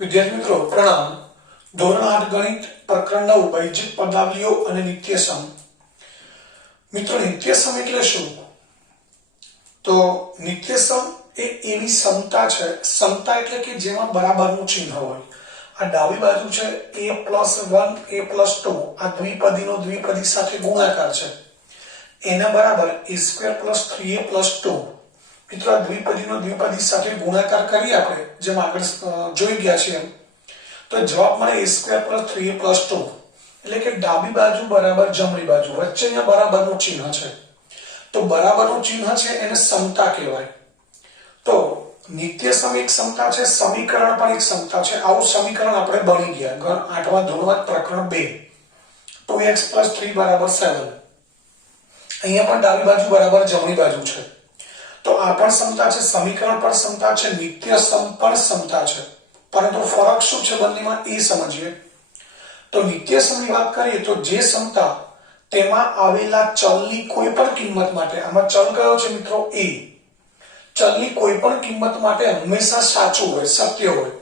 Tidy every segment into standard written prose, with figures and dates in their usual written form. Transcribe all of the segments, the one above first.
વિદ્યાર્થી મિત્રો પ્રણામ. ધોરણ 8 ગણિત પ્રકરણ 9 બૈજિક પદાવલીઓ અને નિત્યસમ. મિત્રો નિત્યસમ એટલે શું? તો નિત્યસમ એ એવી સમતા છે, સમતા એટલે કે જેમાં બરાબરનું ચિહ્ન હોય. આ ડાબી બાજુ છે a+1 a+2, આ દ્વિપદીનો દ્વિપદી સાથે ગુણાકાર છે. એના બરાબર a² + 3a+2. મિત્રો આ દ્વિપદીનો દ્વિપદી સાથે ગુણાકાર કરી આપણે જેમ આગળ જોઈ ગયા છે એમ તો જવાબ મળે a² + 3a+2. એટલે કે ડાબી બાજુ બરાબર જમણી બાજુ વચ્ચે અહીંયા બરાબરનું ચિહ્ન છે. તો બરાબરનું ચિહ્ન છે એને સમતા કહેવાય. તો નિત્યસમ એક સમતા છે, સમીકરણ પણ એક સમતા છે. આવું સમીકરણ આપણે ભણી ગયા ગણ 8મા ધોરણમાં પ્રકરણ 2. 2x + 3 = 7. અહીંયા પણ ડાબી બાજુ બરાબર જમણી બાજુ છે. તો આ પણ સમતા છે, સમીકરણ પણ સમતા છે, નિત્યસમ પણ સમતા છે. પરંતુ ફરક શું છે બંનેમાં એ સમજીએ. તો નિત્યસમની વાત કરીએ તો જે સમતા તેમાં આવેલા ચલની કોઈ પણ કિંમત માટે, આમાં ચલ કયો છે મિત્રો? a. ચલની કોઈ પણ કિંમત માટે હંમેશા સાચું હોય, સત્ય હોય,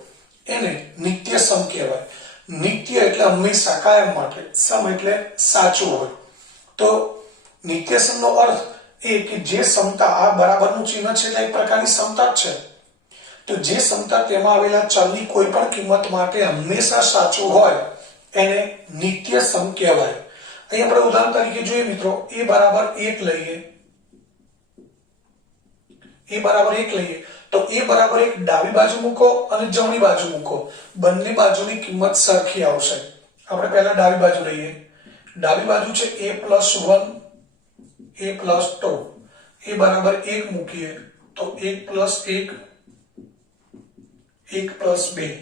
એને નિત્યસમ કહેવાય. નિત્ય એટલે હંમેશા, કાયમ માટે. સમ એટલે સાચું હોય. તો નિત્યસમનો અર્થ એ કે જે સમતા આ બરાબરનું ચિહ્ન છે એટલે એક પ્રકારની સમતા જ છે. તો જે સમતા તેમાં આવેલા ચલની કોઈ પણ કિંમત માટે હંમેશા સાચું હોય એને નિત્યસમ કહેવાય. અહીં આપણે ઉદાહરણ તરીકે જોઈએ મિત્રો, a = 1 લઈએ. a = 1 લઈએ તો a = 1 ડાબી બાજુ મૂકો અને જમણી બાજુ મૂકો, બંને બાજુની કિંમત સરખી આવશે. આપણે પહેલા ડાબી બાજુ લઈએ. ડાબી બાજુ છે a+1 a+2. a = 1 મૂકીએ તો 1 + 1 1 + 2,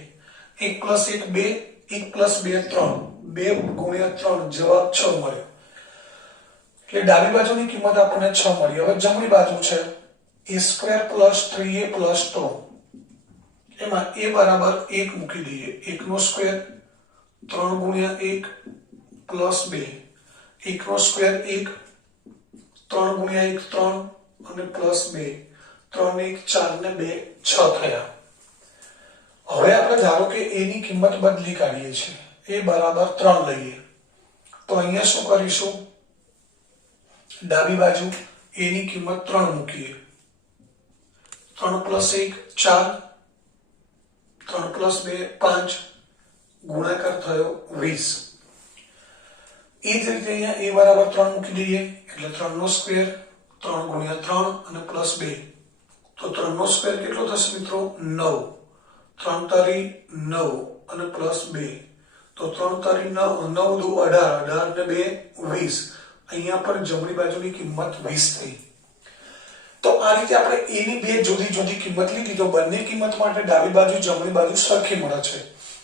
1 + 1 2, 1 + 2 3, 2 × 3 જવાબ 6 મળ્યો. એટલે ડાબી બાજુની કિંમત આપણને 6 મળી. હવે જમણી બાજુ છે a² + 3a+2. એમાં a = 1 મૂકી દઈએ. 1² 3 × 1 + 2, 1² 1, 3 × 1 3 અને +2, 3 1 4 ને 2 6 થયા. હવે આપણે ધારો કે a ની કિંમત બદલી કાઢીએ છીએ. a = 3 લઈએ તો અહીંયા શું કરીશું? ડાબી બાજુ a ની કિંમત 3 મૂકીએ. 3 + 1 4, 3 + 2 5, ગુણાકાર થયો 20. એ જ રીતે અહીંયા a = 3 મૂકી દઈએ એટલે 3² 3 × 3 અને +2. તો 3² કેટલો થશે મિત્રો? 9. 3 તારી 9 અને +2 તો 3 તારી 9, 9 દુ 18, 18 ને 2 20. અહીંયા પણ જમણી બાજુની કિંમત 20 થઈ. તો આ રીતે આપણે a ની બે જુદી જુદી કિંમત લીધી તો બંને કિંમત માટે ડાબી બાજુ જમણી બાજુ સરખી મળે છે.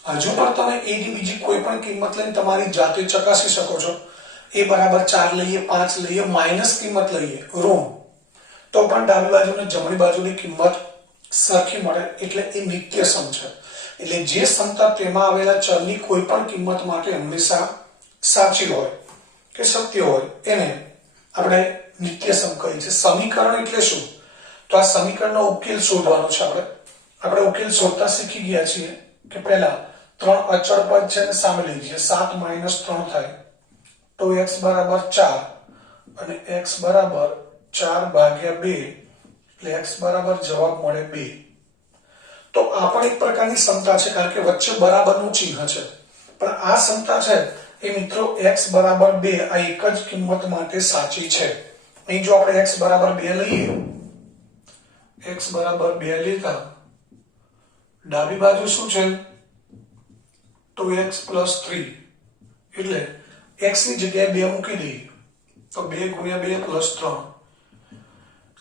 હજુ પણ તમે a ની બીજી કોઈ પણ કિંમત લઈને તમારી જાતે ચકાસી શકો છો. a = 4 લઈએ, 5 લઈએ, માઈનસ કિંમત લઈએ, ઋણ, તો પણ ડાબી બાજુ અને જમણી બાજુની કિંમત સરખી મળે એટલે એ નિત્યસમ છે. એટલે જે સમતા તેમાં આવેલા ચલની કોઈ પણ કિંમત માટે હંમેશા સાચી હોય કે સત્ય હોય એને આપણે નિત્યસમ કહીએ છીએ. સમીકરણ એટલે શું? તો આ સમીકરણનો ઉકેલ શોધવાનો છે. આપણે ઉકેલ શોધતા શીખી ગયા છીએ કે પહેલા 3 અચળ પદ છે ને સામે લઈ જઈએ. 7 - 3 થાય તો x = 4 અને x = 4/2 એટલે x = જવાબ મળે 2. તો આ પણ એક પ્રકારની સમતા છે કારણ કે વચ્ચે બરાબરનું ચિહ્ન છે. પણ આ સમતા છે એ મિત્રો x = 2 આ એક જ કિંમત માટે સાચી છે. અહીં જો આપણે x = 2 લઈએ, x = 2 લેતા ડાબી બાજુ શું છે? 2x + 3 એટલે x ની જગ્યાએ 2 મૂકી દઈએ તો 2 × 2 + 3,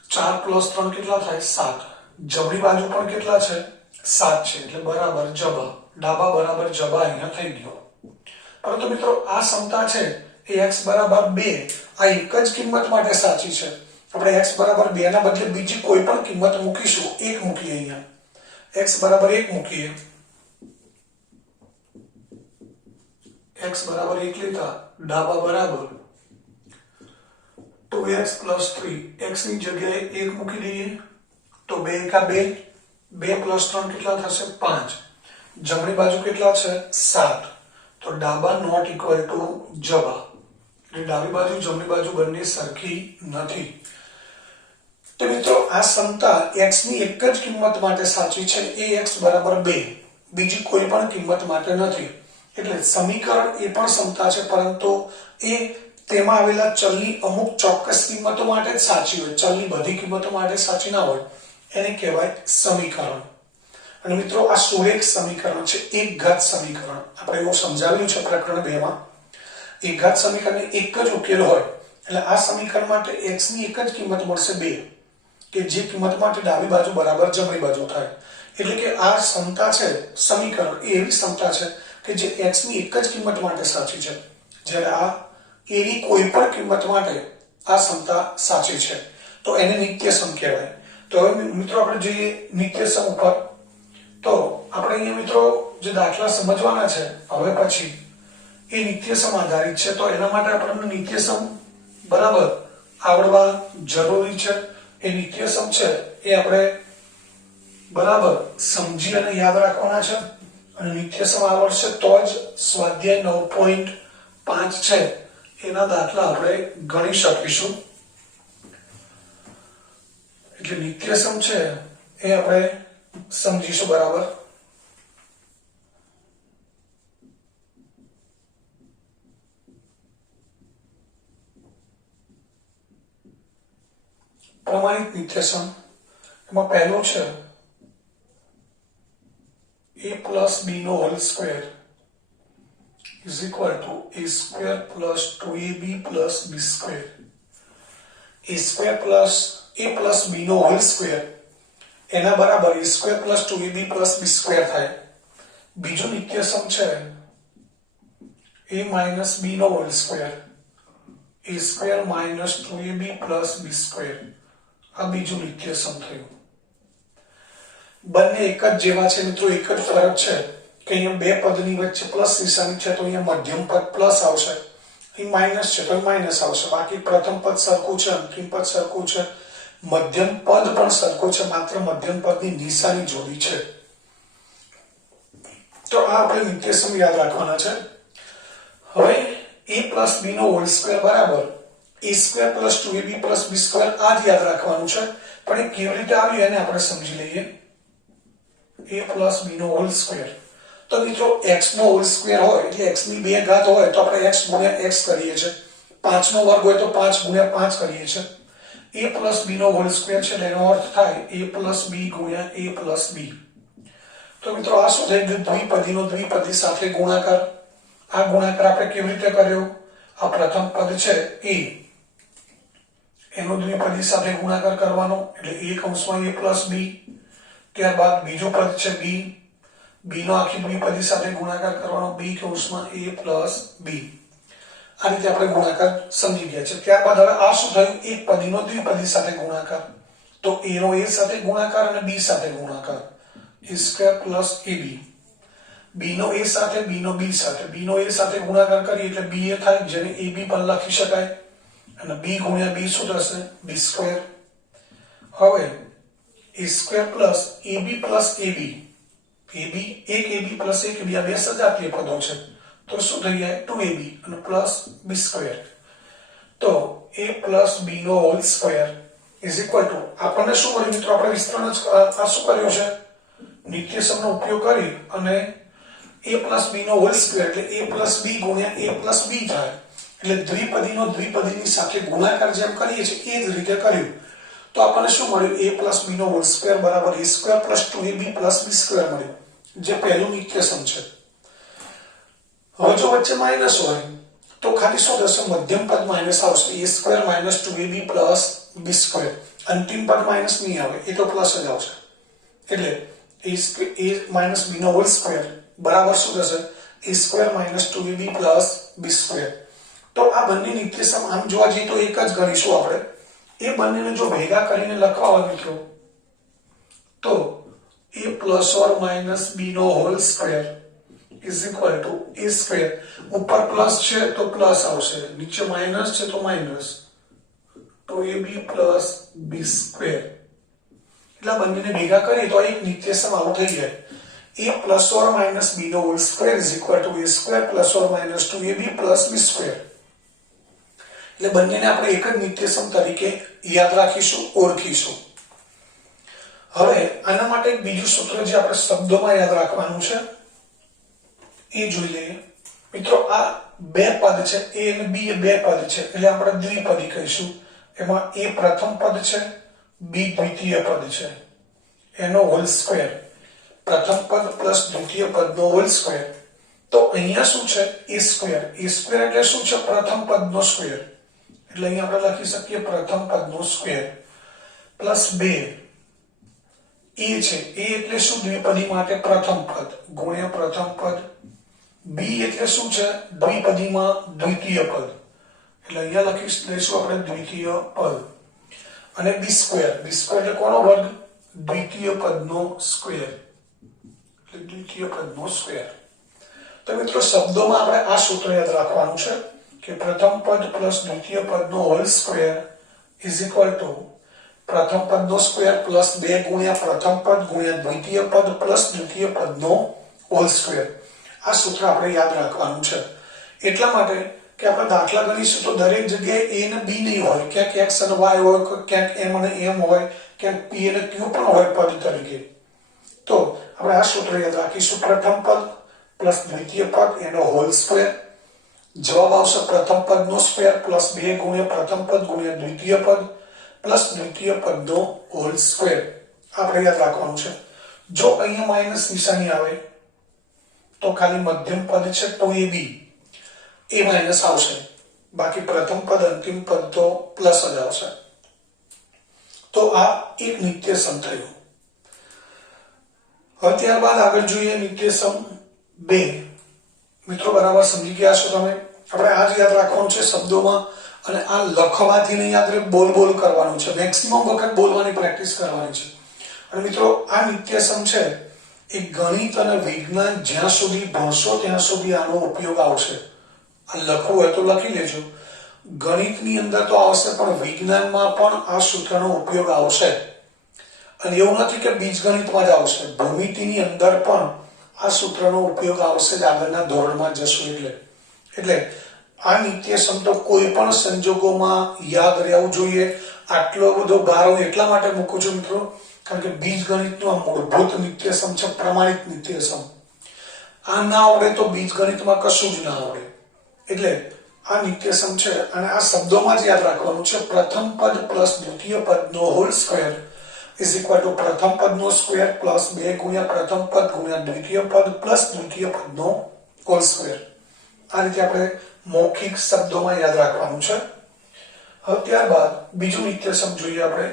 4 + 3 કેટલા થાય? 7. જમણી બાજુ પણ કેટલા છે? 7 છે એટલે બરાબર જબા. ડાબા બરાબર જબા અહીંયા થઈ ગયો. પરંતુ મિત્રો આ સમતા છે એ x = 2 આ એક જ કિંમત માટે સાચી છે. આપણે x = 2 ના બદલે બીજી કોઈ પણ કિંમત મૂકીશું. 1 મૂકીએ. અહીંયા x = 1 મૂકીએ. x = 1 લેતા ડાબા બરાબર 2x + 3, x ની જગ્યાએ 1 મૂકી દઈએ તો 2 × 2, 2 + 3 કેટલા થશે? 5. જમણી બાજુ કેટલા છે 7 તો ડાબા નોટ ઇક્વલ ટુ જબા એટલે ડાબી બાજુ જમણી બાજુ બંને સરખી નથી તો મિત્રો આ સમતા x ની એક જ કિંમત માટે સાચી છે એ x બરાબર 2 બીજી કોઈ પણ કિંમત માટે નથી એટલે સમીકરણ એ પણ સમતા છે પરંતુ એ તેમાં આવેલા ચલની અમુક ચોક્કસ કિંમતો માટે જ સાચી હોય ચલની બધી કિંમતો માટે સાચી ના હોય એને કહેવાય સમીકરણ અને મિત્રો આ સુરેખ સમીકરણ છે એક ઘાત સમીકરણ આપણે એવું સમજાવ્યું છે પ્રકરણ 2 માં એક ઘાત સમીકરણને એક જ ઉકેલ હોય એટલે આ સમીકરણ માટે x ની એક જ કિંમત મળશે 2 કે જે કિંમત માટે ડાબી બાજુ બરાબર જમણી બાજુ થાય એટલે કે આ સમતા છે સમીકરણ એ એવી સમતા છે કે જે x ની એક જ કિંમત માટે સાચી છે જ્યારે આ a ની કોઈ પણ કિંમત માટે આ સમતા સાચી છે તો એને નિત્યસમ કહેવાય તો હવે મિત્રો આપણે જોઈએ નિત્યસમ ઉપર તો આપણે અહીંયા મિત્રો જે દાખલા સમજવાના છે હવે પછી એ નિત્યસમ આધારિત છે તો એના માટે આપણને નિત્યસમ બરાબર આવડવા જરૂરી છે એ નિત્યસમ છે એ આપણે બરાબર સમજી અને યાદ રાખવાના છે અને નિત્યસમ આવડશે તો જ સ્વાધ્યાય 9.5 છે એના દાખલા આપણે ગણી શકીશું એટલે નિત્યસમ છે એ આપણે સમજીશું બરાબર પ્રમાણિત નિત્યસમ એમાં પહેલું છે a plus b નો whole square is equal to a square plus 2ab plus b square a square plus a plus b નો હોલ સ્ક્વેર એના બરાબર a square plus 2ab plus b square થાય બીજું નિત્યસમ છે a minus b નો whole square a square minus 2ab plus b square આ બીજું નિત્યસમ થયું બંને એક જ જેવા છે મિત્રો એક જ ફરક છે કે અહીંયા બે પદની વચ્ચે પ્લસ નિશાની છે તો અહીંયા મધ્યમ પદ પ્લસ આવશે અહીં માઈનસ છે તો માઈનસ આવશે બાકી પ્રથમ પદ સરખું છે અંતિમ પદ સરખું છે મધ્યમ પદ પણ સરખું છે માત્ર મધ્યમ પદની નિશાની જોડી છે તો આ આપણે નિત્યસમ યાદ રાખવાના છે હવે a plus b નો હોલ સ્ક્વેર બરાબર a square plus 2ab plus b square આ જ યાદ રાખવાનું છે પણ એ કેવી રીતે આવ્યું એને આપણે સમજી લઈએ a plus b નો હોલ સ્ક્વેર તો મિત્રો x નો હોલ સ્ક્વેર હોય એટલે x ની બે ઘાત હોય તો આપણે x ગુણ્યા x કરીએ છીએ 5 નો વર્ગ હોય તો 5 ગુણ્યા 5 કરીએ છીએ a plus b નો હોલ સ્ક્વેર છે એનો અર્થ થાય a plus b ગુણ્યા a plus b તો મિત્રો આ શું થઈ ગયું દ્વિપદીનો દ્વિપદી સાથે ગુણાકાર આ ગુણાકાર આપણે કેવી રીતે કર્યો આ પ્રથમ પદ છે a એનો દ્વિપદી સાથે ગુણાકાર કરવાનો એટલે a કૌંસમાં a plus b ત્યારબાદ બીજો પદ છે b b નો આખી દ્વિપદી સાથે ગુણાકાર કરવાનો b કૌંસમાં a plus b આ રીતે આપણે ગુણાકાર સમજી ગયા છે ત્યારબાદ હવે આ શું થયું એક પદીનો દ્વિપદી સાથે ગુણાકાર તો a નો a સાથે ગુણાકાર અને b સાથે ગુણાકાર a square plus ab b no a સાથે b નો b સાથે b નો a સાથે ગુણાકાર કરીએ એટલે b એ થાય જેને ab પણ લખી શકાય અને b ગુણ્યા b શું થશે b square હવે a square plus ab plus ab ab એક ab plus એક ab આ બે સજાતીય પદો છે તો શું થઈ જાય 2ab અને પ્લસ b square તો a plus b નો whole square is equal to આપણને શું મળ્યું મિત્રો આપણે વિસ્તરણ આ શું કર્યું છે નિત્યસમનો ઉપયોગ કરી અને a plus b નો હોલ સ્ક્વેર એટલે a plus b ગુણ્યા a plus b થાય એટલે દ્વિપદીનો દ્વિપદીની સાથે ગુણાકાર જેમ કરીએ છીએ એ જ રીતે કર્યું તો આપણને શું મળ્યું a plus b નો હોલ સ્ક્વેર બરાબર a square plus 2ab plus b square મળ્યું જે પહેલું નિત્યસમ છે હવે જો વચ્ચે માઈનસ હોય તો ખાલી શું થશે મધ્યમ પદ માઈનસ આવશે a square minus 2ab plus b square અંતિમ પદ માઈનસ નહીં આવે એ તો પ્લસ જ આવશે એટલે a minus b નો હોલ સ્ક્વેર બરાબર શું થશે a square minus 2ab plus b square તો આ બંને નિત્યસમ આમ જોવા જઈએ તો એક જ ગણીશું આપણે એ બંનેને જો ભેગા કરીને લખવા હોય મિત્રો તો a plus or minus b નો whole square is equal to a square ઉપર પ્લસ છે તો પ્લસ આવશે નીચે માઈનસ છે તો minus 2ab plus b square એટલે બંનેને ભેગા કરીએ તો એક નિત્યસમ આવું થઈ જાય a plus or minus b નો whole square is equal to a square plus or minus 2ab plus b square. એટલે બંનેને આપણે એક જ નિત્યસમ તરીકે યાદ રાખીશું, ઓળખીશું. હવે આના માટે એક બીજું સૂત્ર જે આપણે શબ્દોમાં યાદ રાખવાનું છે એ જોઈ લઈએ. મિત્રો આ બે પદ છે, a અને b એ બે પદ છે એટલે આપણે દ્વિપદી કહીશું. એમાં a પ્રથમ પદ છે, b દ્વિતીય પદ છે. એનો હોલ સ્ક્વેર, પ્રથમ પદ પ્લસ દ્વિતીય પદનો હોલ સ્ક્વેર. તો અહીંયા શું છે? a square. a સ્ક્વેર એટલે શું છે? પ્રથમ પદનો સ્ક્વેર. એટલે અહીંયા આપણે લખી શકીએ પ્રથમ પદનો સ્ક્વેર પ્લસ 2 a છે. a એટલે શું? દ્વિપદી માટે પ્રથમ પદ ગુણ્યા પ્રથમ પદ. b એટલે શું છે? દ્વિપદીમાં દ્વિતીય પદ એટલે અહીંયા લઈશું આપણે દ્વિતીય પદ. અને b સ્ક્વેર. b સ્ક્વેર એટલે કોનો વર્ગ? દ્વિતીય પદનો સ્ક્વેર. એટલે દ્વિતીય પદનો સ્ક્વેર. તો મિત્રો શબ્દોમાં આપણે આ સૂત્ર યાદ રાખવાનું છે કે પ્રથમ પદ પ્લસ દ્વિતીય પદનો whole square is equal two પ્રથમ પદનો સ્ક્વેર પ્લસ 2 ગુણ્યા પ્રથમ પદ ગુણ્યા દ્વિતીય પદ પ્લસ દ્વિતીય પદનો હોલ સ્ક્વેર. આ સૂત્ર આપણે યાદ રાખવાનું છે. એટલા માટે કે આપણે દાખલા ગણીશું તો દરેક જગ્યાએ a અને b નહીં હોય, ક્યાંક x અને y હોય, ક્યાંક m અને m હોય, ક્યાંક p અને q પણ હોય પદ તરીકે. તો આપણે આ સૂત્ર યાદ રાખીશું. પ્રથમ પદ પ્લસ દ્વિતીય પદ એનો હોલ સ્ક્વેર. જવાબ આવશે પ્રથમ પદનો સ્ક્વેર પ્લસ 2 ગુણ્યા પ્રથમ પદ ગુણ્યા દ્વિતીય પદ પ્લસ દ્વિતીય પદનો હોલ સ્ક્વેર. આપણે યાદ રાખવાનું છે. જો અહીંયા માઈનસ નિશાની આવે તો ખાલી મધ્યમ પદ છે તો એ b એ માઈનસ આવશે, બાકી પ્રથમ પદ અંતિમ પદ તો પ્લસ જ આવશે. તો આ એક નિત્યસમ થયું. હવે ત્યારબાદ આગળ જોઈએ નિત્યસમ 2. મિત્રો બરાબર સમજી ગયા છો તમે? આપણે આ જ યાદ રાખવાનું છે શબ્દોમાં, અને આ લખવાથી નહીં યાદ રહે, બોલ કરવાનું છે. મેક્સિમમ વખત બોલવાની પ્રેક્ટિસ કરવાની છે. અને મિત્રો આ નિત્યસમ છે એ ગણિત અને વિજ્ઞાન જ્યાં સુધી ભણશો ત્યાં સુધી આનો ઉપયોગ આવશે. આ લખવું હોય તો લખી લેજો. ગણિતની અંદર તો આવશે પણ વિજ્ઞાનમાં પણ આ સૂત્રનો ઉપયોગ આવશે. અને એવું નથી કે બીજગણિતમાં જ આવશે, ભૂમિતિની અંદર પણ આ સૂત્રનો ઉપયોગ આવશે જ આગળના ધોરણમાં જશું. એટલે આ નિત્યસમ તો કોઈ પણ સંજોગોમાં યાદ રહેવું જોઈએ. આટલો બધો ભાર હું એટલા માટે મૂકું છું મિત્રો કારણ કે બીજગણિતનું આ મૂળભૂત નિત્યસમ છે, પ્રમાણિત નિત્યસમ. આ ના આવડે તો બીજગણિતમાં કશું જ ના આવડે. એટલે આ નિત્યસમ છે અને આ શબ્દોમાં જ યાદ રાખવાનું છે. પ્રથમ પદ પ્લસ દ્વિતીય પદનો whole square is equal two પ્રથમ પદનો સ્ક્વેર પ્લસ 2 ગુણ્યા પ્રથમ પદ ગુણ્યા દ્વિતીય પદ પ્લસ દ્વિતીય પદનો હોલ સ્ક્વેર. આ રીતે આપણે મૌખિક શબ્દોમાં યાદ રાખવાનું છે. હવે ત્યારબાદ બીજું નિત્યસમ જોઈએ આપણે.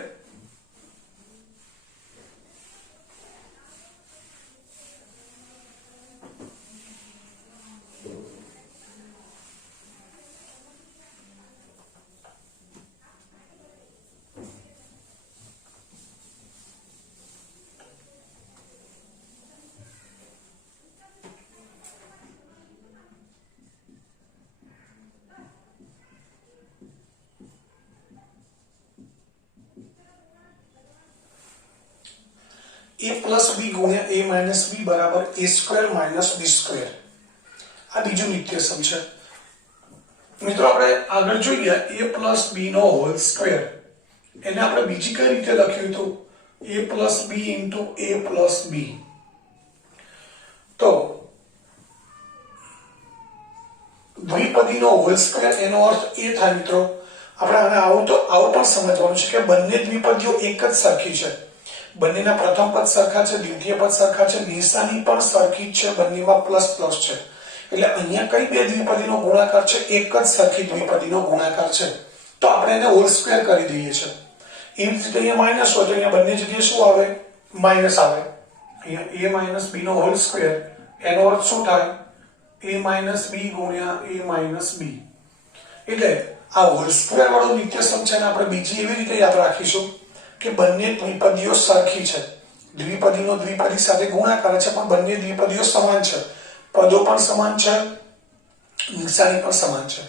a પ્લસ b ગુણ્યા a માઇનસ b બરાબર a square minus b square. આ બીજું નિત્યસમ છે. મિત્રો આપણે આગળ જોઈએ a પ્લસ b નો હોલ સ્ક્વેર. એને આપણે બીજી કઈ રીતે લખ્યું હતું? a plus b into a plus b. તો દ્વિપદીનો હોલ સ્ક્વેર એનો અર્થ એ થાય મિત્રો, આપણે આને આવું પણ સમજવાનું છે કે બંને દ્વિપદીઓ એક જ સરખી છે. બંનેના પ્રથમ પદ સરખા છે, દ્વિતીય પદ સરખા છે, નિશાની પણ સરખી જ છે, બંનેમાં પ્લસ પ્લસ છે. એટલે અહીંયા કઈ બે દ્વિપદીનો ગુણાકાર છે? એક જ સરખી દ્વિપદીનો ગુણાકાર છે. તો આપણે એને હોલ સ્ક્વેર કરી દઈએ છીએ. એવી રીતે અહીંયા માઇનસ હોય તો અહીંયા બંને જગ્યાએ શું આવે? માઇનસ આવે. અહીંયા a માઇનસ b નો હોલ સ્ક્વેર એનો અર્થ શું થાય? a માઇનસ b ગુણ્યા a માઇનસ b. એટલે આ હોલ સ્ક્વેર વાળો નિત્યસમ છે ને આપણે બીજી એવી રીતે યાદ રાખીશું કે બંને દ્વિપદીઓ સરખી છે. દ્વિપદીનો દ્વિપદી સાથે ગુણાકાર છે પણ બંને દ્વિપદીઓ સમાન છે, પદો પણ સમાન છે, નિશાની પણ સમાન છે.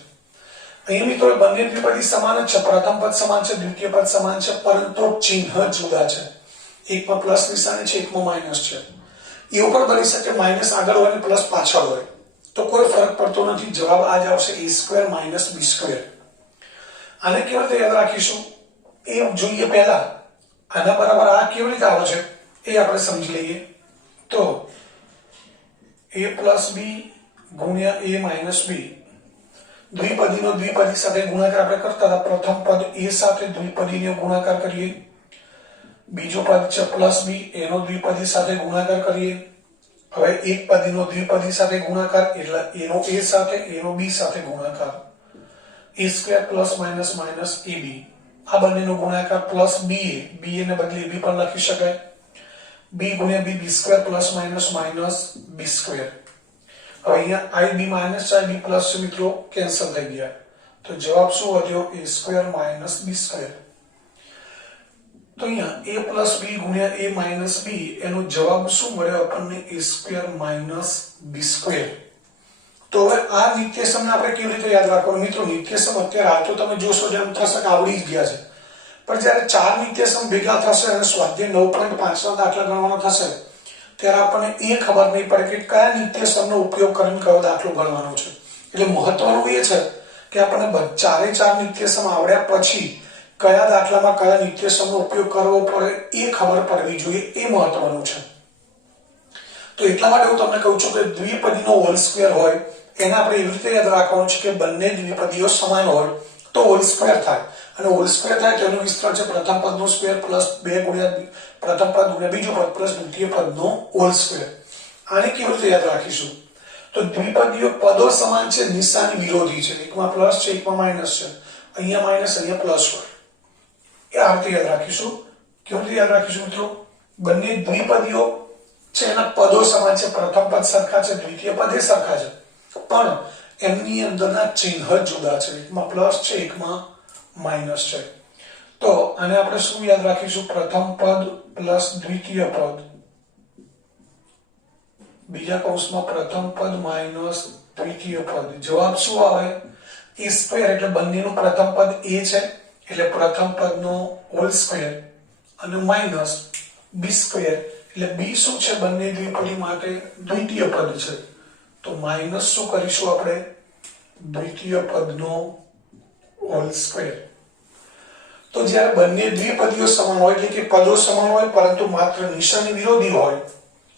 અહીંયા મિત્રો બંને દ્વિપદી સમાન જ છે, પ્રથમ પદ સમાન છે, દ્વિતીય પદ સમાન છે, પરંતુ ચિહ્ન જુદા છે. એકમાં પ્લસ નિશાની છે, એકમાં માઇનસ છે. એવું પણ બની શકે માઇનસ આગળ હોય અને પ્લસ પાછળ હોય, તો કોઈ ફરક પડતો નથી. જવાબ આ જ આવશે a square minus b square. આને કેવી રીતે યાદ રાખીશું એ જોઈએ. પહેલા આના બરાબર આ કેવી રીતે આવે છે એ આપણે સમજી લઈએ. તો a પ્લસ b ગુણ્યા a માઇનસ b, દ્વિપદીનો દ્વિપદી સાથે ગુણાકાર આપણે કરતા હતા. પ્રથમ પદ a સાથે દ્વિપદીનો ગુણાકાર કરીએ, બીજો પદ છે પ્લસ b, એનો દ્વિપદી સાથે ગુણાકાર કરીએ. હવે એક પદીનો દ્વિપદી સાથે ગુણાકાર એટલે એનો a સાથે એનો b સાથે ગુણાકાર, a square plus minus minus ab. આ બંનેનો ગુણાકાર પ્લસ ba, ba ને બદલે b પણ લખી શકાય. b ગુણ્યા b, b square plus minus minus b square. હવે અહીંયા ib માઇનસ ib પ્લસ છે મિત્રો, કેન્સલ થઈ ગયા. તો જવાબ શું વધ્યો? a square minus b square. તો અહીંયા a પ્લસ b ગુણ્યા a માઇનસ b, એનો જવાબ શું મળ્યો આપણને? a square minus b square. તો હવે આ નિત્યસમને આપણે કેવી રીતે યાદ રાખવાનું? મિત્રો નિત્યસમ અત્યારે હાલ તો તમે જોશો જેમ થશે કે આવડી જ ગયા છે, પણ જ્યારે ચાર નિત્યસમ ભેગા થશે અને સ્વાધ્યાય 9.5 ના દાખલા ગણવાનો થશે ત્યારે આપણને એ ખબર નહીં પડે કે કયા નિત્યસમનો ઉપયોગ કરીને કયો દાખલો ગણવાનો છે. એટલે મહત્વનું એ છે કે આપણને ચારે ચાર નિત્યસમ આવડ્યા પછી કયા દાખલામાં કયા નિત્યસમનો ઉપયોગ કરવો પડે એ ખબર પડવી જોઈએ, એ મહત્વનું છે. તો એટલા માટે હું તમને કહું છું કે દ્વિપદીનો હોલ સ્ક્વેર હોય એને આપણે એવી રીતે યાદ રાખવાનું છે કે બંને દ્વિપદીઓ સમાન હોય તો હોલ સ્ક્વેર થાય. અને હોલ સ્ક્વેર થાય તેનું વિસ્તરણ છે પ્રથમ પદનો સ્ક્વેર પ્લસ 2 ગુણ્યા પ્રથમ પદ ગુણ્યા બીજું પદ પ્લસ દ્વિતીય પદનો હોલ સ્ક્વેર. આને કેવી રીતે યાદ રાખીશું? તો દ્વિપદીઓ પદો સમાન છે, નિશાની વિરોધી છે. એકમાં પ્લસ છે, એકમાં માઇનસ છે. અહીંયા માઇનસ, અહીંયા પ્લસ હોય. એ આ રીતે યાદ રાખીશું. કેવી રીતે યાદ રાખીશું મિત્રો? બંને દ્વિપદીઓ છે એના પદો સમાન છે, પ્રથમ પદ સરખા છે, દ્વિતીય પદ એ સરખા છે, પણ એમની અંદરના ચિહ્ન જુદા છે. એકમાં પ્લસ છે, એકમાં માઇનસ છે. તો આને આપણે શું યાદ રાખીશું? પ્રથમ પદ પ્લસ દ્વિતીય પદ, બીજા કૌંસમાં પ્રથમ પદ માઇનસ દ્વિતીય પદ. જવાબ શું આવે? a square. એટલે બંનેનું પ્રથમ પદ a છે એટલે પ્રથમ પદનો હોલ સ્ક્વેર અને માઇનસ b સ્ક્વેર એટલે b શું છે? બંને દ્વિપદી માટે દ્વિતીય પદ છે. તો માઇનસ શું કરીશું આપણે? દ્વિતીય પદનો હોલ સ્ક્વેર. તો જ્યારે બંને દ્વિપદીઓ સમાન હોય એટલે કે પદો સમાન હોય પરંતુ માત્ર નિશાની વિરોધી હોય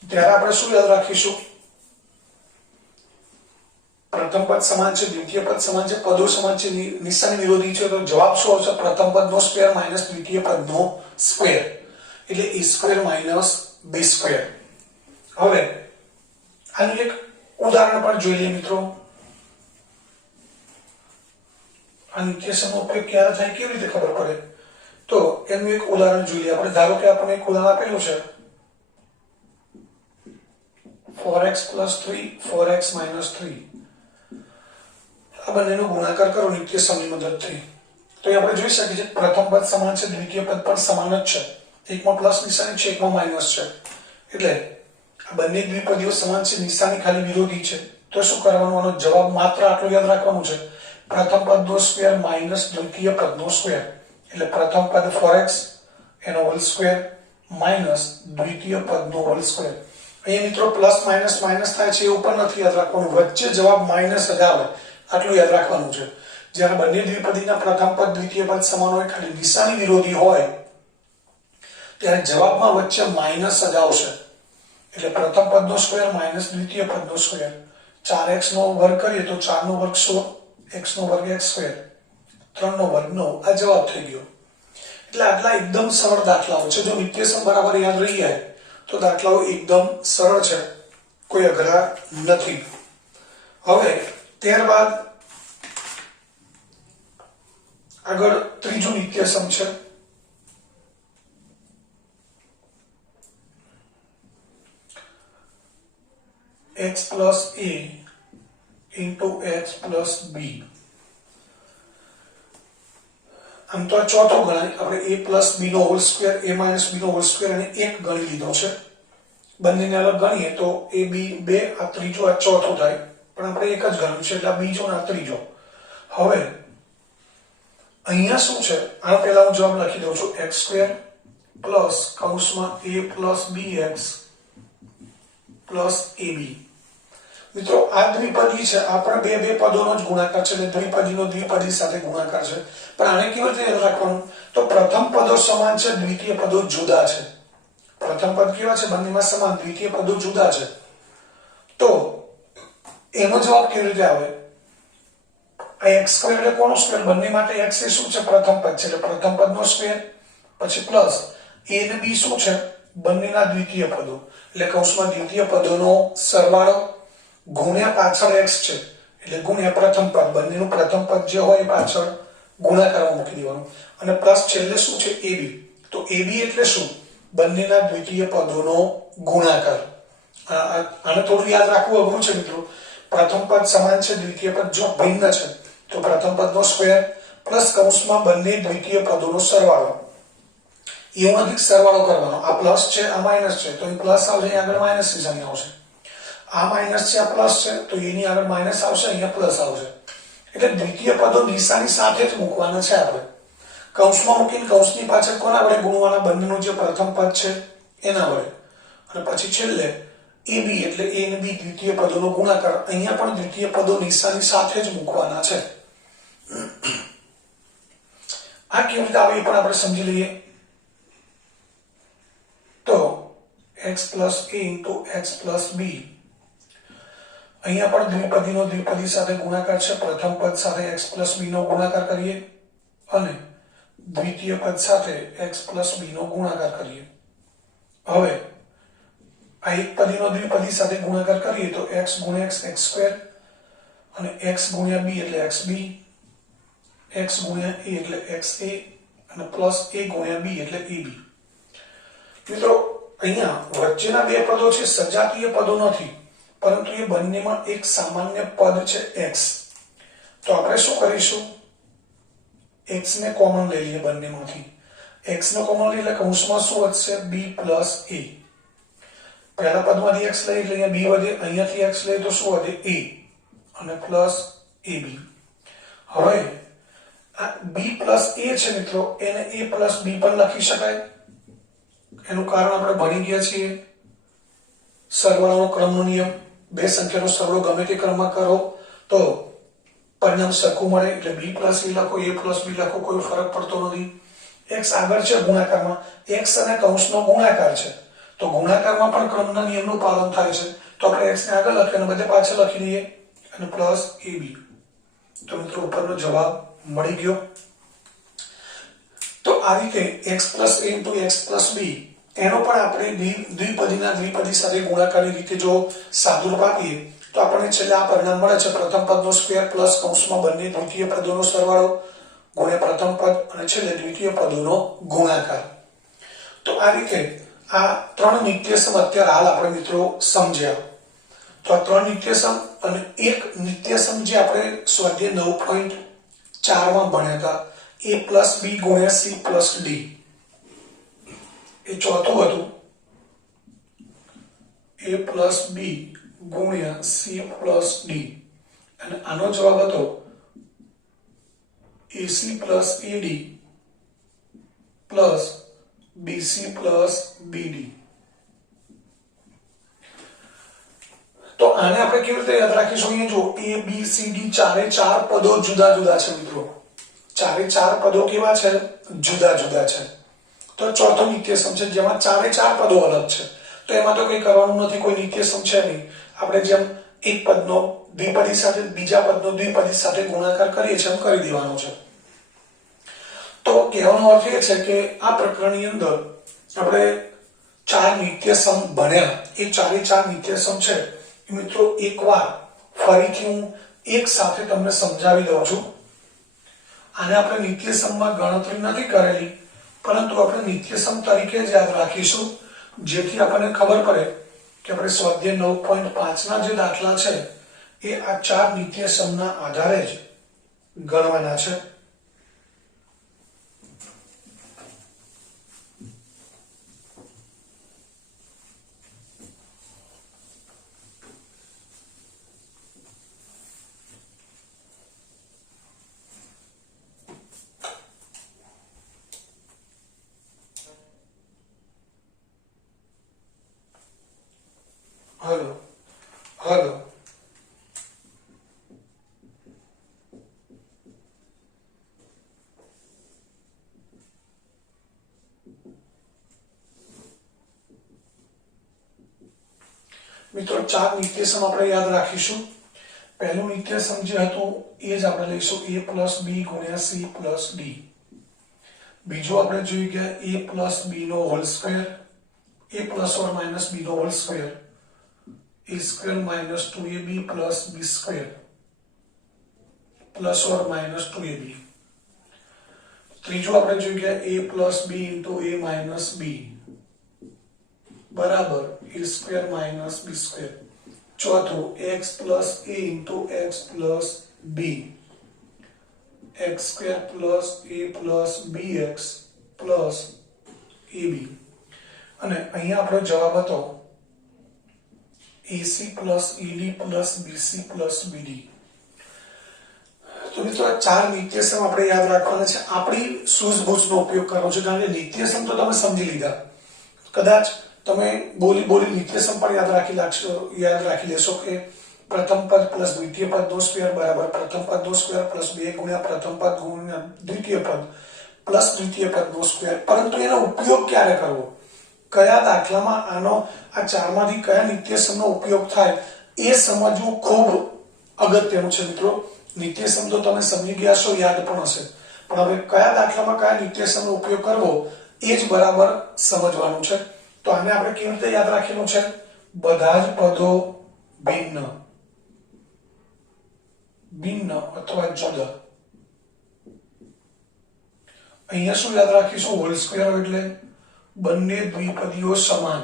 ત્યારે આપણે શું યાદ રાખીશું? પ્રથમ પદ સમાન છે, દ્વિતીય પદ સમાન છે, પદો સમાન છે, નિશાની વિરોધી છે. તો જવાબ શું આવશે? પ્રથમ પદનો સ્ક્વેર માઇનસ દ્વિતીય પદનો સ્ક્વેર એટલે a square minus b square. હવે આનું એક ઉદાહરણ પણ જોઈ લઈએ મિત્રો. આ નિત્યસમનો ઉપયોગ ક્યારે થાય કેવી રીતે ખબર પડે? તો એનું એક ઉદાહરણ જોઈ લઈએ આપણે. ધારો કે આપણને એક ઉદાહરણ આપેલું છે 4x + 3 4x - 3. આ બંનેનો ગુણાકાર કરો નિત્યસમની મદદથી. તો એ આપણે જોઈ શકીએ છીએ પ્રથમ પદ સમાન છે, દ્વિતીય પદ પણ સમાન જ છે. એકમાં પ્લસ નિશાની છે, એકમાં માઇનસ છે. એટલે આ બંને દ્વિપદીઓ સમાન છે, નિશાની ખાલી વિરોધી છે. તો શું કરવાનું? આનો જવાબ માત્ર આટલું યાદ રાખવાનું છે, પ્રથમ પદનો સ્ક્વેર માઇનસ દ્વિતીય પદનો સ્ક્વેર. એટલે પ્રથમ પદ 4x એનો હોલ સ્ક્વેર માઇનસ દ્વિતીય પદનો હોલ સ્ક્વેર. અહીંયા મિત્રો પ્લસ માઇનસ માઇનસ થાય છે એવું પણ નથી યાદ રાખવાનું, વચ્ચે જવાબ માઇનસ જ આવે આટલું યાદ રાખવાનું છે. જ્યારે બંને દ્વિપદીના પ્રથમ પદ દ્વિતીય પદ સમાન હોય, ખાલી નિશાની વિરોધી હોય ત્યારે જવાબમાં વચ્ચે માઇનસ જ આવશે. એટલે પ્રથમ પદનો સ્ક્વેર માઇનસ દ્વિતીય પદનો સ્ક્વેર. 4x નો વર્ગ કરીએ તો 4 નો વર્ગ 16, x નો વર્ગ x સ્ક્વેર, 3 નો વર્ગ 9. આ જવાબ થઈ ગયો. એટલે આટલા એકદમ સરળ દાખલાઓ છે. જો નિત્યસમ બરાબર યાદ રહી જાય તો દાખલાઓ એકદમ સરળ છે, કોઈ અઘરા નથી. હવે ત્યારબાદ આગળ ત્રીજું નિત્યસમ છે x + a * x + b. આમ તો આ ચોથો ગણાય. આપણે a + b નો હોલ સ્ક્વેર, a - b નો હોલ સ્ક્વેર અને 1 ગણી લીધો છે. બંનેને અલગ ગણીએ તો a b 2, આ ત્રીજો, આ ચોથો થાય, પણ આપણે એક જ ગણ્યું છે એટલે આ બીજો અને આ ત્રીજો. હવે અહીંયા શું છે? આનો પહેલા હું જવાબ લખી દઉં છું x² + કૌંસમાં a + bx પ્લસ AB. મિત્રો આ દ્વિપદી છે, આ પણ બે બે પદોનો જ ગુણાકાર છે, એટલે દ્વિપદીનો દ્વિપદી સાથે ગુણાકાર છે. પણ આને કેવી રીતે યાદ રાખવાનું? તો પ્રથમ પદો સમાન છે, દ્વિતીય પદો જુદા છે. પ્રથમ પદ કેવા છે? બંનેમાં સમાન, દ્વિતીય પદો જુદા છે. તો એનો જવાબ કેવી રીતે આવે? આ x સ્ક્વેર એટલે કોનો સ્ક્વેર? બંને માટે x એ શું છે? પ્રથમ પદ છે, એટલે પ્રથમ પદનો સ્ક્વેર, પછી પ્લસ a અને b શું છે? બંનેના દ્વિતીય પદો, એટલે કૌંસમાં દ્વિતીય પદોનો સરવાળો ગુણ્યા પાછળ x છે, એટલે ગુણ્યા પ્રથમ પદ, બંનેનું પ્રથમ પદ જે હોય એ પાછળ ગુણાકારમાં મૂકી દેવાનું, અને પ્લસ છેલ્લે શું છે? ab. તો ab એટલે શું? બંનેના દ્વિતીય પદોનો ગુણાકાર. આને થોડું યાદ રાખવું અઘરું છે મિત્રો. પ્રથમ પદ સમાન છે, દ્વિતીય પદ જો ભિન્ન છે તો પ્રથમ પદનો સ્ક્વેર પ્લસ કૌંસમાં બંને દ્વિતીય પદોનો સરવાળો. એવું નથી સરવાળો કરવાનો, આ પ્લસ છે આ માઈનસ છે તો એ પ્લસ આવશે, અહીં આગળ માઈનસ નિશાની આવશે. આ માઈનસ છે આ પ્લસ છે તો એની આગળ માઈનસ આવશે, અહીંયા પ્લસ આવશે. એટલે દ્વિતીય પદો નિશાની સાથે જ મૂકવાના છે આપણે. કૌંસમાં મૂકીને કૌંસની પાછળ કોના વડે ગુણવાના? બંનેનું જે પ્રથમ પદ છે એના વડે. અને પછી છેલ્લે AB એટલે a અને b દ્વિતીય પદોનો ગુણાકાર. અહીંયા પણ દ્વિતીય પદો નિશાની સાથે જ મૂકવાના છે. આ કેવી રીતે આવે એ પણ આપણે સમજી લઈએ. તો x plus a into x plus b, અહીંયા પણ દ્વિપદીનો દ્વિપદી સાથે ગુણાકાર છે. પ્રથમ પદ સાથે x plus b નો ગુણાકાર કરીએ અને દ્વિતીય પદ સાથે x plus b નો ગુણાકાર કરીએ. હવે આ એક પદીનો દ્વિપદી સાથે ગુણાકાર કરીએ તો x ગુણ્યા x x સ્ક્વેર, અને x ગુણ્યા b એટલે xb, x ગુણ્યા a એટલે xa, અને પ્લસ a ગુણ્યા b એટલે ab. મિત્રો અહીંયા વચ્ચેના બે પદો છે સજાતીય પદો નથી, પરંતુ એ બંનેમાં એક સામાન્ય પદ છે x. તો આપણે શું કરીશું? x ને કોમન લઈ લઈએ બંનેમાંથી. x ને કોમન લઈ એટલે કૌંસમાં શું વધશે? b plus a. પહેલા પદમાંથી x લઈ એટલે અહીંયા b વધે, અહીંયાથી x લઈએ તો શું વધે? a, અને પ્લસ ab. હવે આ b plus a છે મિત્રો, એને a plus b પણ લખી શકાય. એનું કારણ આપણે ભણી ગયા છીએ સરવાળાનો ક્રમનો નિયમ. બે સંખ્યાનો સરવાળો ગમે તે ક્રમમાં કરો તો પરિણામ સરખું મળે, એટલે b plus a લખો, a plus b લખો, કોઈ ફરક પડતો નથી. x આગળ છે ગુણાકારમાં, x અને કૌંસનો ગુણાકાર છે તો ગુણાકારમાં પણ ક્રમના નિયમનું પાલન થાય છે. તો આપણે x ને આગળ લખીએ અને બધે પાછળ લખી દઈએ અને પ્લસ ab. તો મિત્રો ઉપરનો જવાબ મળી ગયો. તો આ રીતે x plus a into x plus b એનો પણ આપણે દ્વિપદીના દ્વિપદી સાથે ગુણાકારની રીતે જો સાદુરૂપ આપીએ તો આપણને છેલ્લે આ પરિણામ મળે છે. પ્રથમ પદનો સ્ક્વેર પ્લસ કૌંસમાં બંને દ્વિતીય પદોનો સરવાળો ગુણ્યા પ્રથમ પદ, અને છેલ્લે દ્વિતીય પદોનો ગુણાકાર. તો આ રીતે આ ત્રણ નિત્યસમ અત્યારે હાલ આપણે મિત્રો સમજ્યા. તો આ ત્રણ નિત્યસમ અને એક નિત્યસમ જે આપણે સ્વાધ્યાય 9.4 માં ભણ્યા હતા, a plus b ગુણ્યા c plus d, એ ચોથું હતું a plus b ગુણ્યા c plus d, અને આનો જવાબ હતો ac plus ad plus bc plus bd. તો આને આપણે કેવી રીતે યાદ રાખીશું? અહીંયા જો a b c d ચારે ચાર પદો જુદા જુદા છે મિત્રો. ચારે ચાર પદો કેવા છે? જુદા જુદા છે. તો ચોથો નિત્યસમ છે જેમાં ચારે ચાર પદો અલગ છે. તો એમાં તો કંઈ કરવાનું નથી, કોઈ નિત્યસમ છે નહીં. આપણે જેમ એક પદનો દ્વિપદી સાથે બીજા પદનો દ્વિપદી સાથે ગુણાકાર કરીએ છીએ એમ કરી દેવાનો છે. તો કહેવાનો અર્થ એ છે કે આ પ્રકરણની અંદર આપણે ચાર નિત્યસમ ભણ્યા. એ ચારે ચાર નિત્યસમ છે મિત્રો એકવાર ફરીથી હું એક સાથે તમને સમજાવી દઉં છું. આને આપણે નિત્યસમમાં ગણતરી નથી કરેલી, પરંતુ આપણે નિત્યસમ તરીકે જ યાદ રાખીશું, જેથી આપણને ખબર પડે કે આપણે સ્વાધ્યાય 9.5 ના જે દાખલા છે એ આ ચાર નિત્યસમના આધારે જ ગણવાના છે. હલો હલો મિત્રો 4 નિત્યસમ આપણે યાદ રાખીશું. પહેલું નિત્યસમ જે હતું એ જ આપણે લઈશું a plus b ગુણ્યા c plus d. બીજું આપણે જોઈએ કે a plus b નો whole square, a plus or minus b નો whole square, a square minus 2ab plus b square plus or minus 2ab. ત્રીજું આપણે જોઈએ કે a plus b into a minus b बराबर a square minus b square. चौथो x plus a into x plus b, x square plus a plus bx plus ab. અને અહીંયા આપણો જવાબ હતો ac plus ed plus bc plus bd. તો મિત્રો આ 4 નિત્યસમ આપણે યાદ રાખવાના છે. આપણી સૂઝબૂઝનો ઉપયોગ કરવાનો છે, કારણ કે નિત્યસમ તો તમે સમજી લીધા. કદાચ તમે બોલી નિત્યસમ પણ યાદ રાખી લેશો કે પ્રથમ પદ પ્લસ દ્વિતીય પદનો સ્ક્વેર બરાબર પ્રથમ પદનો સ્ક્વેર પ્લસ 2 ગુણ્યા પ્રથમ પદ ગુણ્યા દ્વિતીય પદ પ્લસ દ્વિતીય પદનો સ્ક્વેર. પરંતુ એનો ઉપયોગ ક્યારે કરવો, કયા દાખલામાં આનો આ 4 માંથી કયા નિત્યસમનો ઉપયોગ થાય એ સમજવું ખૂબ અગત્યનું છે મિત્રો. નિત્યસમ તો તમે સમજી ગયા છો, યાદ પણ હશે, પણ હવે કયા દાખલામાં કયા નિત્યસમનો ઉપયોગ કરવો એ જ બરાબર સમજવાનું છે. તો આને આપણે કેવી રીતે યાદ રાખેલું છે? બધા જ પદો ભિન્ન અથવા જુદા. અહીંયા શું યાદ રાખીશું? હોલ સ્ક્વેર એટલે બંને દ્વિપદીઓ સમાન,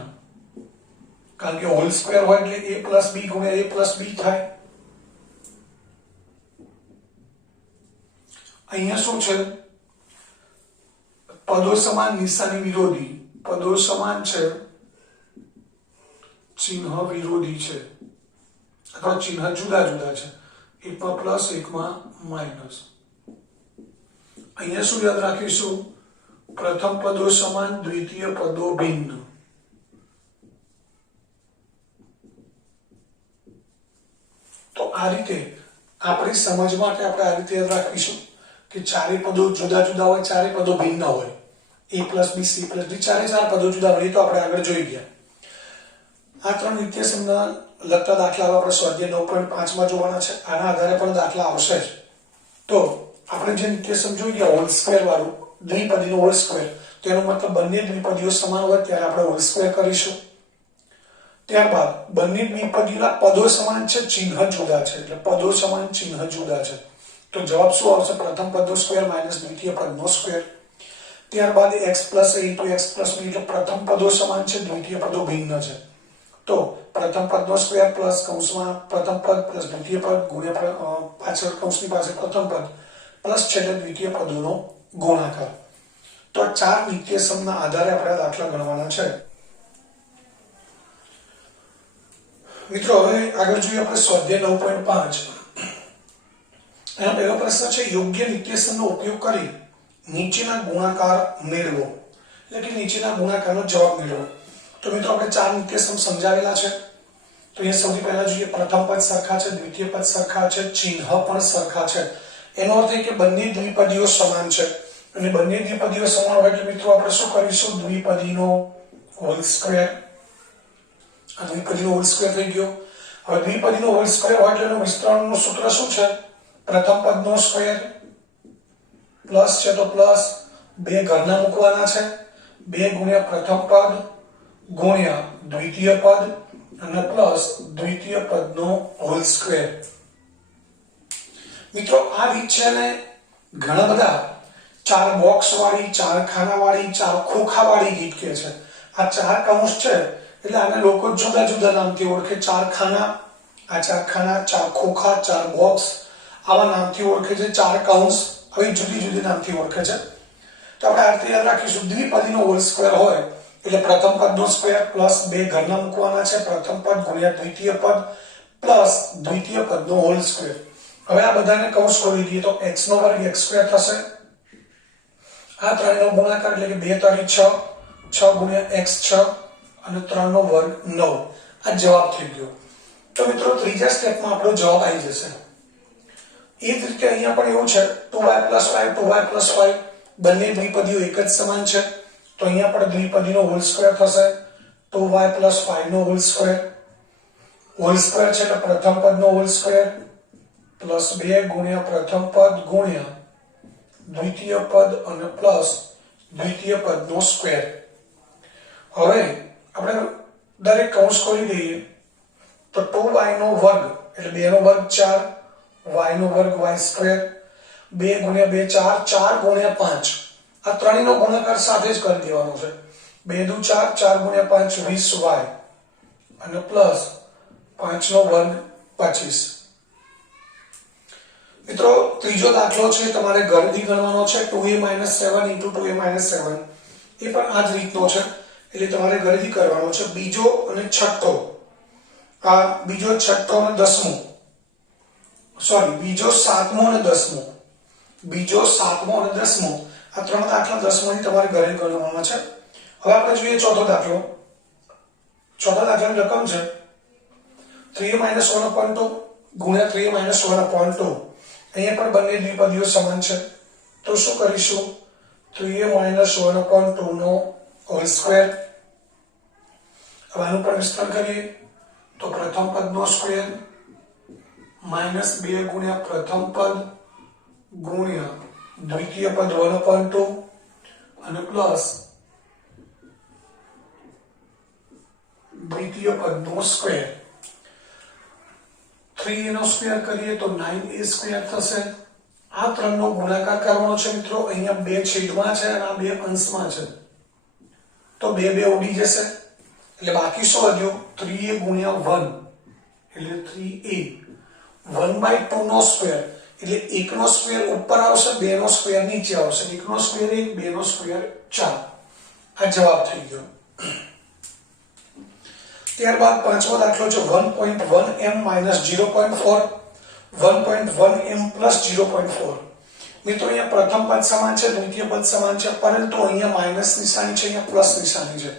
કારણ કે હોલ સ્ક્વેર હોય એટલે a plus b ગુણ્યા a plus b થાય. અહીંયા શું છે? પદો સમાન નિશાની વિરોધી, પદો સમાન છે ચિહ્ન વિરોધી છે, અથવા ચિહ્ન જુદા જુદા છે, એકમાં પ્લસ એકમાં માઇનસ. અહીંયા શું યાદ રાખીશું? પ્રથમ પદો સમાન, દ્વિતીય પદો ભિન્ન. તો આ રીતે આપણી સમજ માટે આપણે આ રીતે યાદ રાખીશું કે ચારે પદો જુદા જુદા હોય, ચારે પદો ભિન્ન હોય. a plus b c plus d ચારે ચાર પદો જુદા હોય, તો આપણે આગળ જોઈ ગયા. આ 3 નિત્યસમના લગતા દાખલાઓ આપણે સ્વાધ્યાય 9.5 માં જોવાના છે. આના આધારે પણ દાખલા આવશે જ. તો આપણે જે નિત્યસમ જોઈ ગયા હોલ સ્ક્વેર વાળું, દ્વિપદીનો હોલ સ્ક્વેર, તેનો મતલબ બંને દ્વિપદીઓ સમાન હોય ત્યારે આપણે હોલ સ્ક્વેર કરીશું. ત્યારબાદ બંને દ્વિપદીના પદો સમાન છે, ચિહ્ન જુદા છે, એટલે પદો સમાન ચિહ્ન જુદા છે. તો જવાબ શું આવશે? પ્રથમ પદનો સ્ક્વેર માઇનસ દ્વિતીય પદનો સ્ક્વેર. ત્યારબાદ x plus a into x plus b એટલે પ્રથમ પદો સમાન છે, દ્વિતીય પદો ભિન્ન છે. તો પ્રથમ પદનો સ્ક્વેર પ્લસ કૌંસમાં પ્રથમ પદ પ્લસ દ્વિતીય પદ ગુણ્યા પાછળ કૌંસની પાસે પ્રથમ પદ પ્લસ છેલ્લે દ્વિતીય પદોનો ગુણાકાર. તો આ 4 નિત્યસમના આધારે આપણે દાખલા ગણવાના છે. મિત્રો હવે આગળ જોઈએ આપણે સ્વાધ્યાય 9.5. એનો પહેલો પ્રશ્ન છે યોગ્ય નિત્યસમનો ઉપયોગ કરી નીચેના ગુણાકાર મેળવો, એટલે કે નીચેના ગુણાકારનો જવાબ મેળવો. તો મિત્રો આપણે 4 નિત્યસમ સમજાવેલા છે. તો અહીંયા સૌથી પહેલા જોઈએ પ્રથમ પદ સરખા છે, દ્વિતીય પદ સરખા છે, ચિહ્ન પણ સરખા છે. એનો અર્થ એ કે બંને દ્વિપદીઓ સમાન છે, અને બંને દ્વિપદીઓ સમાન હોય એટલે મિત્રો આપણે શું કરીશું? દ્વિપદીનો હોલ સ્ક્વેર. આ દ્વિપદીનો હોલ સ્ક્વેર થઈ ગયો. હવે દ્વિપદીનો હોલ સ્ક્વેર હોય એટલે એનું વિસ્તરણનું સૂત્ર શું છે? પ્રથમ પદનો સ્ક્વેર પ્લસ છે તો પ્લસ 2 ઘરના મૂકવાના છે, 2 ગુણ્યા પ્રથમ પદ ગુણ્યા દ્વિતીય પદ અને પ્લસ દ્વિતીય પદનો હોલ સ્ક્વેર. મિત્રો આ રીત છે ને ઘણા બધા 4 બોક્સ વાળી, 4 ખાના વાળી, 4 ખોખા વાળી રીત કે છે. આ 4 કૌંસ છે એટલે આને લોકો જુદા જુદા નામથી ઓળખે. 4 ખાના, આ 4 ખાના, 4 ખોખા, 4 બોક્સ આવા નામથી ઓળખે છે. 4 કૌંસ આવી જુદી જુદી નામથી ઓળખે છે. તો આપણે આ રીતે યાદ રાખીશું. દ્વિપદીનો હોલ સ્ક્વેર હોય એટલે પ્રથમ પદનો સ્ક્વેર પ્લસ 2 ઘરના મૂકવાના છે, પ્રથમ પદ ગુણ્યા દ્વિતીય પદ પ્લસ દ્વિતીય પદનો હોલ સ્ક્વેર. હવે આ બધાને કૌંસ ખોલી દઈએ તો x નો વર્ગ x સ્ક્વેર થશે. આ 3 નો ગુણાકાર એટલે કે 2 તારી 6, 6 ગુણ્યા x 6 અને 3 નો વર્ગ 9. આ જવાબ થઈ ગયો। તો મિત્રો ત્રીજા સ્ટેપમાં આપણો જવાબ આવી જશે। એ જ રીતે અહીંયા પણ એવું છે 2y + 5 2y + 5 બંને દ્વિપદીઓ એક જ સમાન છે, તો અહીંયા પણ દ્વિપદીનો હોલ સ્ક્વેર થશે 2y + 5 નો હોલ સ્ક્વેર છે એટલે પ્રથમ પદનો હોલ સ્ક્વેર +2 ગુણ્યા પ્રથમ પદ ગુણ્યા દ્વિતીય પદ અને પ્લસ દ્વિતીય પદનો સ્ક્વેર। હવે આપણે દરેક કૌંસ ખોલી દઈએ તો 2y નો વર્ગ એટલે 2 નો વર્ગ 4 y નો વર્ગ y², 2 ગુણ્યા 2 4, 4 ગુણ્યા 5 આ ત્રણેયનો ગુણાકાર સાથે જ કરી દેવાનો છે। 2 દુ 4, 4 ગુણ્યા 5 20y અને પ્લસ 5 નો વર્ગ 25। મિત્રો ત્રીજો દાખલો છે તમારે ઘરથી ગણવાનો છે 2a - 7 * 2a - 7 એ પણ આ જ રીતનો છે એટલે તમારે ઘરેથી કરવાનો છે। બીજો અને છઠ્ઠો આ બીજો છઠ્ઠો અને દસમો સોરી બીજો સાતમો અને દસમો આ ત્રણ દાખલા 10માની તમારે ઘરે ગણવાના છે। હવે આપણે જોઈએ ચોથો દાખલો। ચોથા દાખલાની રકમ છે 3a - 1/2 ગુણ્યા 3a - 1/2। અહીંયા પણ બંને દ્વિપદીઓ સમાન છે તો શું કરીશું 3a - 1/2 નો હોલ સ્ક્વેર। હવે આનું પણ વિસ્તરણ કરીએ તો પ્રથમ પદનો સ્ક્વેર -2 ગુણ્યા પ્રથમ પદ ગુણ્યા દ્વિતીય પદ 1/2 અને પ્લસ દ્વિતીય પદનો સ્ક્વેર। 3a નો સ્ક્વેર કરીએ તો 9a² થશે। આ ત્રણનો ગુણાકાર કરવાનો છે મિત્રો। અહીંયા બે છેદમાં છે અને આ બે અંશમાં છે તો બે ઉડી જશે એટલે બાકી શું વધ્યું 3a ગુણ્યા 1 એટલે 3a 1/2 નો સ્ક્વેર એટલે 1 નો સ્ક્વેર ઉપર આવશે 2 નો સ્ક્વેર નીચે આવશે। 1 નો સ્ક્વેર 1 2 નો સ્ક્વેર 4 આ જવાબ થઈ ગયો। ત્યારબાદ પાંચમો દાખલો છે 1.1m - 0.4 1.1m + 0.4। મિત્રો અહીંયા પ્રથમ પદ સમાન છે દ્વિતીય પદ સમાન છે પરંતુ અહીંયા માઈનસ નિશાની છે અહીંયા પ્લસ નિશાની છે।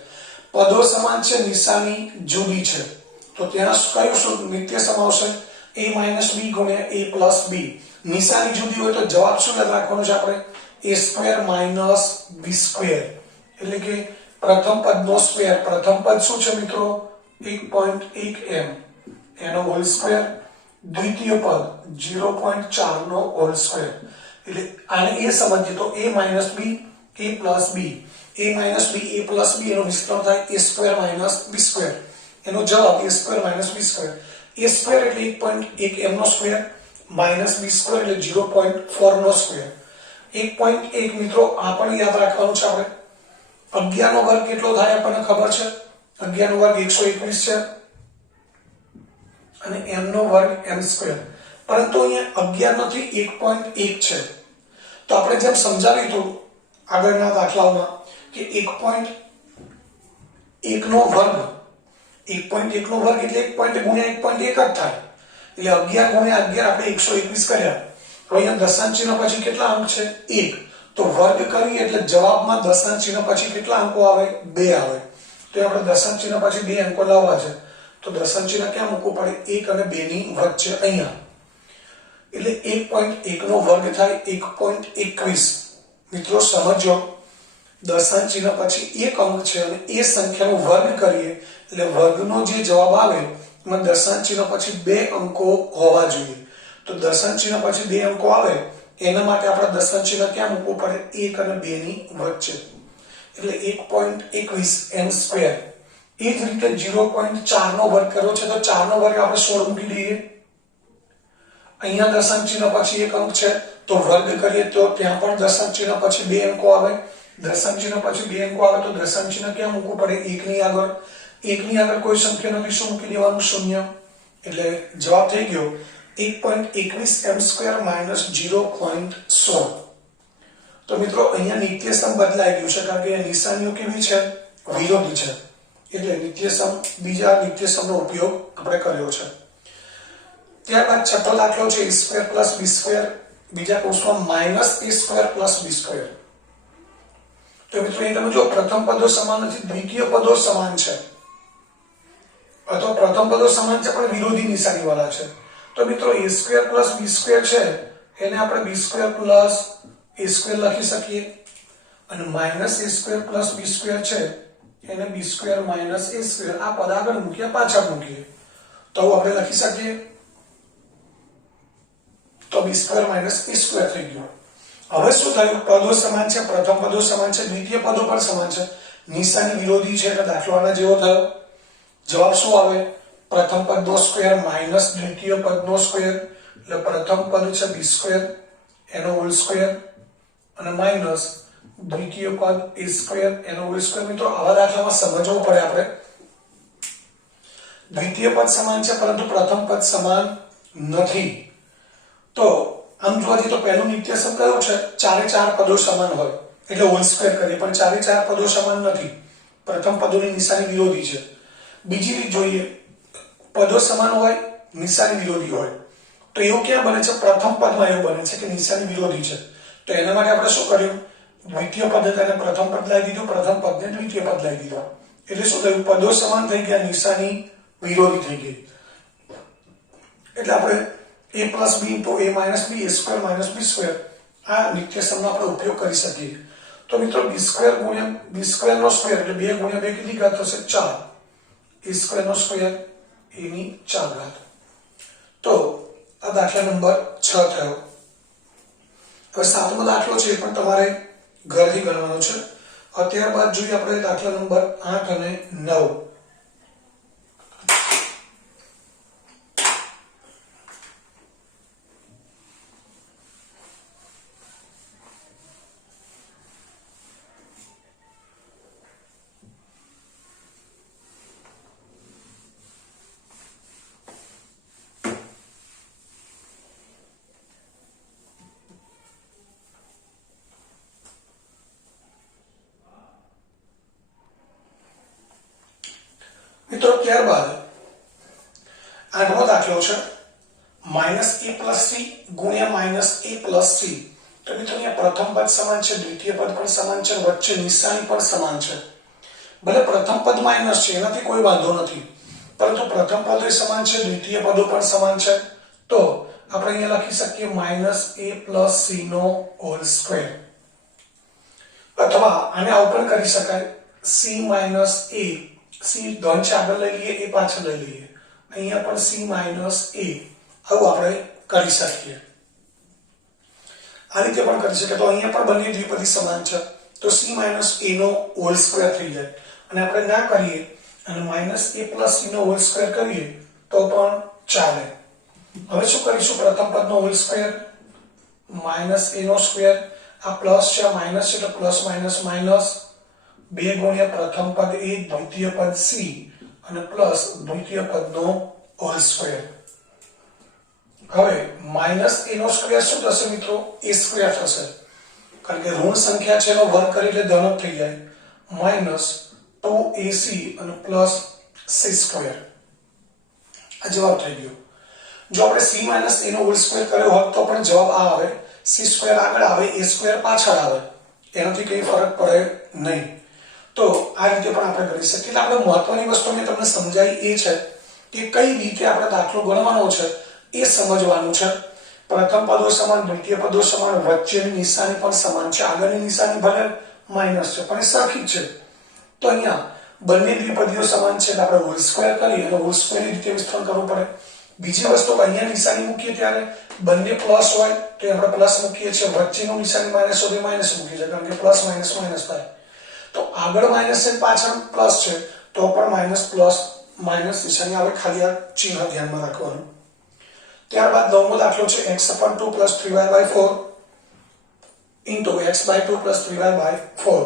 પદો સમાન છે નિશાની જુદી છે તો ત્યાં કયું શું નિત્ય સમ આવશે a - b ગુણ્યા a + b। નિશાની જુદી હોય તો જવાબ શું યાદ રાખવાનો છે આપણે a² - b² એટલે કે પ્રથમ પદનો સ્ક્વેર। પ્રથમ પદ શું છે મિત્રો 1.1m એનો હોલ સ્ક્વેર, દ્વિતીય પદ 0.4 નો હોલ સ્ક્વેર એટલે આને એ સમજીએ તો a - b a + b a - b a + b એનો વિસ્તરણ થાય a² - b² એનો જવાબ a² - b²। a² એટલે 1.1m નો સ્ક્વેર - b² એટલે 0.4 નો સ્ક્વેર। 1.1 મિત્રો આ પણ યાદ રાખવાનું છે આપણે। 11 નો વર્ગ કેટલો થાય આપણને ખબર છે 11 નો વર્ગ 121 છે અને m નો વર્ગ m²। પરંતુ અહીંયા 11 નથી 1.1 છે તો આપણે જેમ સમજાવ્યું હતું આગળના દાખલાઓમાં કે 1.1 નો વર્ગ 1.1 નો વર્ગ એટલે 1 ગુણ્યા 1.1 જ થાય એટલે 11 ગુણ્યા 11 આપણે 121 કર્યા। તો અહીંયા દશાંશ ચિહ્ન પછી કેટલા અંક છે 1 તો વર્ગ કરીએ એટલે જવાબમાં દશાંશ ચિહ્ન પછી કેટલા અંકો આવે 2 આવે તો આપણે દશાંશ ચિહ્ન પછી 2 અંકો લાવવા છે તો દશાંશ ચિહ્ન ક્યાં મૂકવું પડે 1 અને 2 ની વચ્ચે અહીંયા એટલે 1.1 નો વર્ગ થાય 1.21। મિત્રો સમજો દશાંશ ચિહ્ન પછી એક અંક છે અને એ સંખ્યાનો વર્ગ કરીએ એટલે વર્ગનો જે જવાબ આવે એમાં દશાંશ ચિહ્ન પછી 2 અંકો હોવા જોઈએ તો દશાંશ ચિહ્ન પછી 2 અંકો આવે એના માટે આપણે દશાંશ ચિહ્ન ક્યાં મૂકવું પડે 1 અને 2 ની વચ્ચે એટલે 1.21m²। એ જ રીતે 0.4 નો વર્ગ કર્યો છે તો 4 નો વર્ગ આપણે 16 મૂકી દઈએ। અહીંયા દશાંશ ચિહ્ન પછી એક અંક છે તો વર્ગ કરીએ તો ત્યાં પણ દશાંશ ચિહ્ન પછી 2 અંકો આવે। દશાંશ ચિહ્ન પછી 2 અંકો આવે તો દશાંશ ચિહ્ન ક્યાં મૂકવું પડે 1 ની આગળ। 1 ની આગળ કોઈ સંખ્યા નથી શું મૂકી દેવાનું 0 એટલે જવાબ થઈ ગયો 1.21m² - 0.16। તો મિત્રો અહીંયા નિત્યસમ બદલાઈ ગયું છે કારણ કે નિશાનીઓ કેવી છે વિરોધી છે એટલે નિત્યસમ બીજા નિત્યસમનો ઉપયોગ આપણે કર્યો છે। ત્યારબાદ છઠ્ઠો દાખલો છે a² + b² બીજા કૌંસમાં -a² + b²। તો મિત્રો અહીં તમે જો પ્રથમ પદો સમાન નથી દ્વિતીય પદો સમાન છે અથવા પ્રથમ પદો સમાન છે પણ વિરોધી નિશાની વાળા છે. તો મિત્રો a² + b² છે એને આપણે b² + a² લખી શકીએ અને -a² + b² છે એને b² - a². આ પદ આગળ મૂક્યા પાછળ મૂકીએ તો આપણે લખી શકીએ તો b² - a² થઈ ગયું. હવે શું થયું? પદો સમાન છે, પ્રથમ પદો સમાન છે, દ્વિતીય પદો પણ સમાન છે, નિશાની વિરોધી છે એટલે દાખલો આના જેવો થયો. જવાબ શું આવે? પ્રથમ પદનો સ્ક્વેર માઈનસ દ્વિતીય પદનો સ્ક્વેર એટલે પ્રથમ પદ છે b² એનો હોલ સ્ક્વેર અને માઈનસ દ્વિતીય પદ a² એનો હોલ સ્ક્વેર. મિત્રો આવા દાખલામાં સમજવું પડે આપણે. દ્વિતીય પદ સમાન છે પરંતુ પ્રથમ પદ સમાન નથી. તો આમ જોવા જઈએ તો પહેલું નિત્યસમ કયું છે? ચારે ચાર પદો સમાન હોય એટલે હોલ સ્ક્વેર કરીએ, પણ ચારે ચાર પદો સમાન નથી. પ્રથમ પદોની નિશાની વિરોધી છે. બીજી રીત જોઈએ, પદો સમાન હોય નિશાની વિરોધી હોય તો એવું ક્યાં બને છે? પ્રથમ પદમાં એવું બને છે કે નિશાની વિરોધી છે. તો એના માટે આપણે શું કર્યું? દ્વિતીય પદ તેને પ્રથમ પદ લાવી દીધું, પ્રથમ પદને દ્વિતીય પદ લાવી દીધું. એટલે શું થયું? પદો સમાન થઈ ગયા, નિશાની વિરોધી થઈ ગઈ. એટલે આપણે a + b * a - b a² - b² આ નિત્યસમનો આપણે ઉપયોગ કરી શકીએ. તો મિત્રો b² નો સ્ક્વેર એટલે 2 * 2 કેટલી ઘાત થશે? 4. a² નો સ્ક્વેર એની 4 ઘાત. તો આ દાખલા નંબર 6 થયો. હવે સાતમો દાખલો છે એ પણ તમારે ઘરથી ગણવાનો છે. ત્યારબાદ જોઈએ આપણે દાખલા નંબર 8 અને 9. મિત્રો ત્યારબાદ આઠમો દાખલો છે -a + c ગુણ્યા -a + c. તો મિત્રો અહીંયા પ્રથમ પદ સમાન છે, દ્વિતીય પદ પણ સમાન છે, વચ્ચે નિશાની પણ સમાન છે. ભલે પ્રથમ પદ માઈનસ છે એનાથી કોઈ વાંધો નથી, પરંતુ પ્રથમ પદો સમાન છે, દ્વિતીય પદો પણ સમાન છે. તો આપણે અહીંયા લખી શકીએ -a + c નો હોલ સ્ક્વેર. અથવા આને આવું પણ કરી શકાય c - a. c ધન છે આગળ લઈ લઈએ, a પાછળ લઈ લઈએ, અહીંયા પણ c - a. આવું આપણે કરી શકીએ. આ રીતે પણ કરી શકીએ. તો અહીંયા પણ બંને દ્વિપદી સમાન છે તો c - a નો હોલ સ્ક્વેર થઈ જાય. અને આપણે ના કરીએ અને -a + c નો હોલ સ્ક્વેર કરીએ તો પણ ચાલે. હવે શું કરીશું? પ્રથમ પદનો હોલ સ્ક્વેર -a નો સ્ક્વેર, આ પ્લસ છે, માઈનસ છે એટલે પ્લસ માઈનસ માઈનસ, 2 ગુણ્યા પ્રથમ પદ a દ્વિતીય પદ c અને પ્લસ દ્વિતીય પદનો હોલ સ્ક્વેર. હવે -a નો સ્ક્વેર શું થશે મિત્રો? a² થશે, કારણ કે ઋણ સંખ્યા છે એનો વર્ગ કરી એટલે ધન થઈ જાય. -2ac અને પ્લસ c². આ જવાબ થઈ ગયો. જો આપણે c - a નો હોલ સ્ક્વેર કર્યો હોત તો પણ જવાબ આ આવે. c² આગળ આવે, a² પાછળ આવે, એનાથી કઈ ફરક પડે નહીં. તો આ રીતે પણ આપણે કરી શકીએ. એટલે આપણે મહત્વની વસ્તુ મેં તમને સમજાવી એ છે કે કઈ રીતે આપણે દાખલો ગણવાનો છે એ સમજવાનું છે. પ્રથમ પદો સમાન, દ્વિતીય પદો સમાન, વચ્ચેની નિશાની પણ સમાન છે. આગળની નિશાની ભલે માઈનસ છે પણ એ સરખી છે. તો અહીંયા બંને દ્વિપદીઓ સમાન છે એટલે આપણે હોલ સ્ક્વેર કરીએ અને હોલ સ્ક્વેર રીતે વિસ્તરણ કરવું પડે. બીજી વસ્તુ અહીંયા નિશાની મૂકીએ ત્યારે બંને પ્લસ હોય તો આપણે પ્લસ મૂકીએ છીએ, વચ્ચેનું નિશાની માઈનસ હોય તો માઈનસ મૂકીએ છીએ, કારણ કે પ્લસ માઈનસ માઈનસ થાય. તો આગળ માઈનસ છે પાછળ પ્લસ છે તો પણ માઈનસ પ્લસ માઈનસ નિશાની આવે. ખાલી આ ચિહ્ન ધ્યાનમાં રાખવાનું. ત્યારબાદ નવમો દાખલો છે x/2 + 3y/4 * x/2 + 3y/4.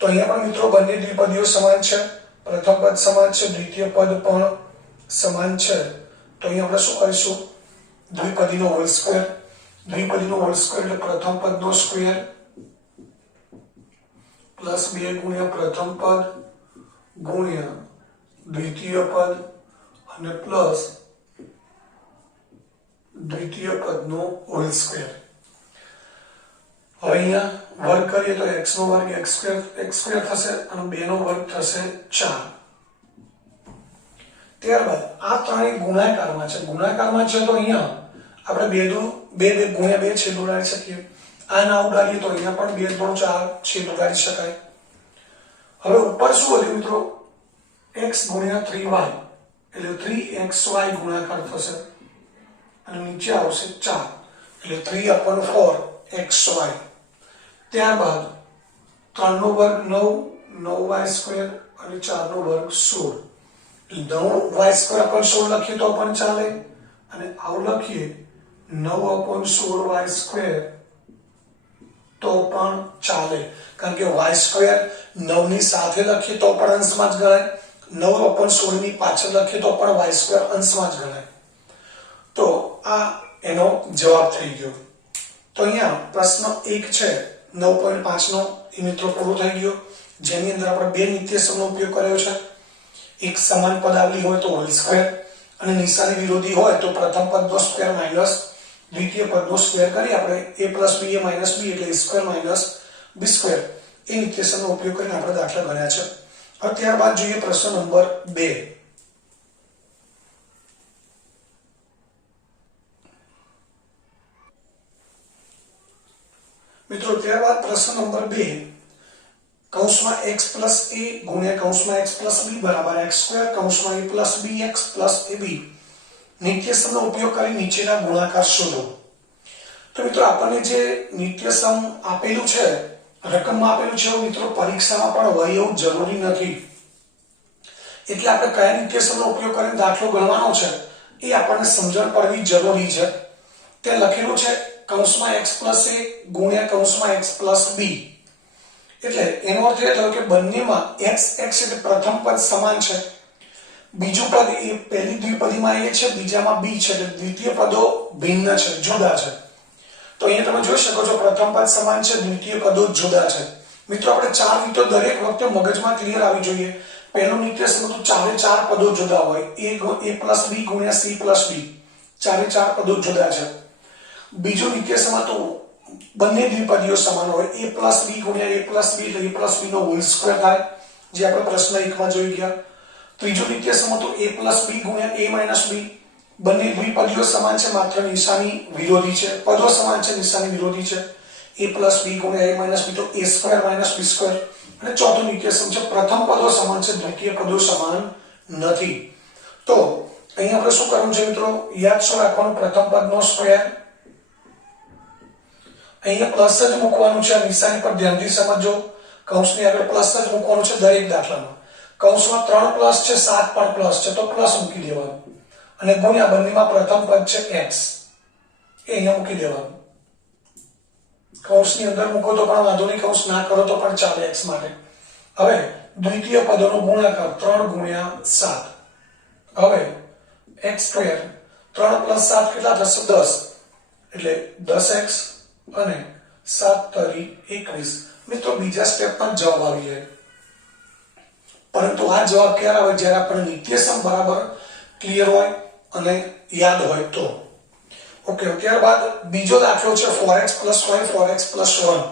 તો અહીંયા પણ મિત્રો બંને દ્વિપદીઓ સમાન છે, પ્રથમ પદ સમાન છે, દ્વિતીય પદ પણ સમાન છે. તો અહીંયા આપણે શું કરીશું? દ્વિપદીનો હોલ સ્ક્વેર. દ્વિપદીનો હોલ સ્ક્વેર એટલે પ્રથમ પદનો સ્ક્વેર પ્લસ 2 ગુણ્યા પ્રથમ પદ ગુણ્યા દ્વિતીય પદ અને પ્લસ દ્વિતીય પદનો હોલ સ્ક્વેર. હવે અહીંયા વર્ગ કરીએ તો x નો વર્ગ x² થશે અને 2 નો વર્ગ થશે 4. ત્યારબાદ આ ત્રણેય ગુણાકારમાં છે. ગુણાકારમાં છે તો અહીંયા આપણે બે ગુણ્યા બે છેદ ઉડાડી શકીએ. આ ના ઉડાડીએ તો અહીંયા પણ 2 3 4 છેદ ઉડાડી શકાય. હવે ઉપર શું વધ્યું મિત્રો? x ગુણ્યા 3y એટલે 3xy ગુણાકાર થશે અને નીચે આવશે 4 એટલે 3/4xy. ત્યારબાદ 3 નો વર્ગ 9, 9y² અને 4 નો વર્ગ 16. 9y² લખીએ તો પણ ચાલે અને આવું લખીએ 9/16y² તો પણ ચાલે, કારણ કે y² 9 ની સાથે લખીએ તો પણ અંશમાં જ ગણાય, 9/16 ની પાછળ લખીએ તો પણ y² અંશમાં જ ગણાય. તો આ એનો જવાબ થઈ ગયો. તો અહીંયા પ્રશ્ન 1 છે 9.5 નો એ મિત્રો પૂરો થઈ ગયો, જેની અંદર આપણે બે નિત્યસમનો ઉપયોગ કર્યો છે. એક સમાન પદાવલી હોય તો હોલ સ્ક્વેર અને નિશાની વિરોધી હોય તો પ્રથમ પદનો સ્ક્વેર માઈનસ દ્વિતીય પદનો સ્ક્વેર કરી આપણે a + b a - b એટલે a² - b² એ નિત્યસમનો ઉપયોગ કરીને આપણે દાખલા ગણ્યા છે. હવે ત્યારબાદ જોઈએ પ્રશ્ન નંબર 2. મિત્રો ત્યારબાદ પ્રશ્ન નંબર 2 કૌંસમાં x + a ગુણ્યા કૌંસમાં x + b બરાબર x² કૌંસમાં a + bx + ab નિત્યસમનો ઉપયોગ કરી નીચેના ગુણાકાર શોધો. તો મિત્રો આપણને જે નિત્યસમ આપેલું છે, રકમમાં આપેલું છે, મિત્રો પરીક્ષામાં પણ હોય એવું જરૂરી નથી. એટલે આપણે કયા નિત્યસમનો ઉપયોગ કરીને દાખલો ગણવાનો છે એ આપણને સમજણ પડવી જરૂરી છે. તે લખેલું છે કૌંસમાં x + a ગુણ્યા કૌંસમાં x + b. એટલે એનો અર્થ એ થયો કે બંનેમાં x એટલે પ્રથમ પદ સમાન છે, બીજું પદ એ પહેલી દ્વિપદીમાં a છે, બીજામાં b છે, એટલે દ્વિતીય પદો ભિન્ન છે, જુદા છે. તો અહીંયા તમે જોઈ શકો છો પ્રથમ પદ સમાન છે, દ્વિતીય પદો જુદા છે. મિત્રો આપણે ચાર રીતો દરેક વખતે મગજમાં ક્લિયર આવી જોઈએ. પહેલું નિત્યસમ તો ચારે ચાર પદો જુદા હોય, a + b ગુણ્યા c + d ચારે ચાર પદો જુદા છે. બીજું નિત્યસમ તો બંને દ્વિપદીઓ સમાન હોય, a + b ગુણ્યા a + b એટલે a + b નો હોલ સ્ક્વેર થાય, જે આપણે પ્રશ્ન 1 માં જોઈ ગયા. ત્રીજું નિત્યસમ તો a + b ગુણ્યા a - b બંને દ્વિપદીઓ સમાન છે, માત્ર નિશાની વિરોધી છે, પદો સમાન છે, નિશાની વિરોધી છે, a + b ગુણ્યા a - b તો a² - b². અને ચોથું નિત્યસમ છે પ્રથમ પદો સમાન છે, દ્વિતીય પદો સમાન નથી. તો અહીંયા આપણે શું કરવું છે મિત્રો? યાદ શું રાખવાનું? પ્રથમ પદનો સ્ક્વેર, અહીંયા પ્લસ જ મૂકવાનું છે, નિશાની પર ધ્યાનથી સમજો. કૌંસની આગળ પ્લસ જ મૂકવાનું છે દરેક દાખલામાં. કૌંસમાં 3 + છે, 7 પણ પ્લસ છે તો પ્લસ મૂકી દેવાનું અને ગુણ્યા બંનેમાં પ્રથમ પદ છે x એ અહીંયા મૂકી દેવાનું. કૌંસની અંદર મૂકો તો પણ વાંધો નહીં, કૌંસ ના કરો તો પણ ચાલે x માટે. હવે દ્વિતીય પદોનો ગુણાકાર 3 ગુણ્યા 7. હવે x², 3 + 7 કેટલા થશે? 10 એટલે 10x અને 7 તરી 21. મિત્રો બીજા સ્ટેપમાં જવાબ આવી જાય, પરંતુ આ જવાબ ક્યારે આવે? જ્યારે આપણને નિત્યસમ બરાબર ક્લિયર હોય અને યાદ હોય તો. ઓકે, ત્યારબાદ બીજો દાખલો છે 4x + y 4x + 1.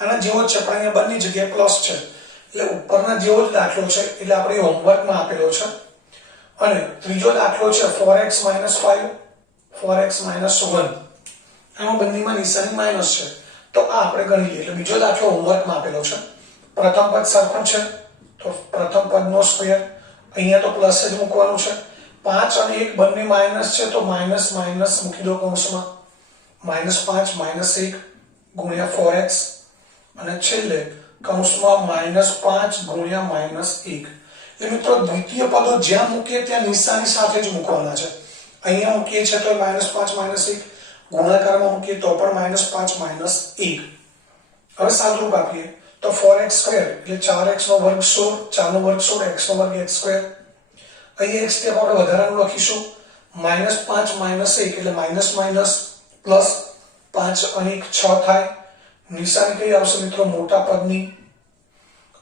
આના જેવો જ છે પણ અહીંયા બંને જગ્યાએ પ્લસ છે, એટલે ઉપરના જેવો જ દાખલો છે, એટલે આપણે હોમવર્કમાં આપેલો છે. અને ત્રીજો દાખલો છે 4x - 5 4x - 1. આમાં બંનેમાં નિશાની માઈનસ છે, તો આ આપણે ગણી લઈએ. એટલે બીજો દાખલો હોમવર્કમાં આપેલો છે. પ્રથમ પદ સરખું છે તો પ્રથમ પદનો સ્ક્વેર, અહીંયા તો પ્લસ જ મૂકવાનું છે. 5 અને 1 બંને માઈનસ છે તો માઈનસ માઈનસ મૂકી દો કૌંસમાં. -5 - 1 ગુણ્યા 4x અને છેલ્લે કૌંસમાં -5 ગુણ્યા -1. એટલે મિત્રો દ્વિતીય પદો જ્યાં મૂકીએ ત્યાં નિશાની સાથે જ મૂકવાના છે. અહીંયા મૂકીએ છે તો -5 - 1, ગુણાકારમાં મૂકીએ તો પણ -5 - 1. હવે સાદુરૂપ આપીએ તો 4x² એટલે 4x નો વર્ગ 16, 4 નો વર્ગ 16, x નો વર્ગ x². અહીંયા એક સ્ટેપ આપણે વધારાનું લખીશું, -5 - 1 એટલે માઈનસ માઈનસ પ્લસ, 5 અને 1 6 થાય. નિશાની કઈ આવશે મિત્રો? મોટા પદની.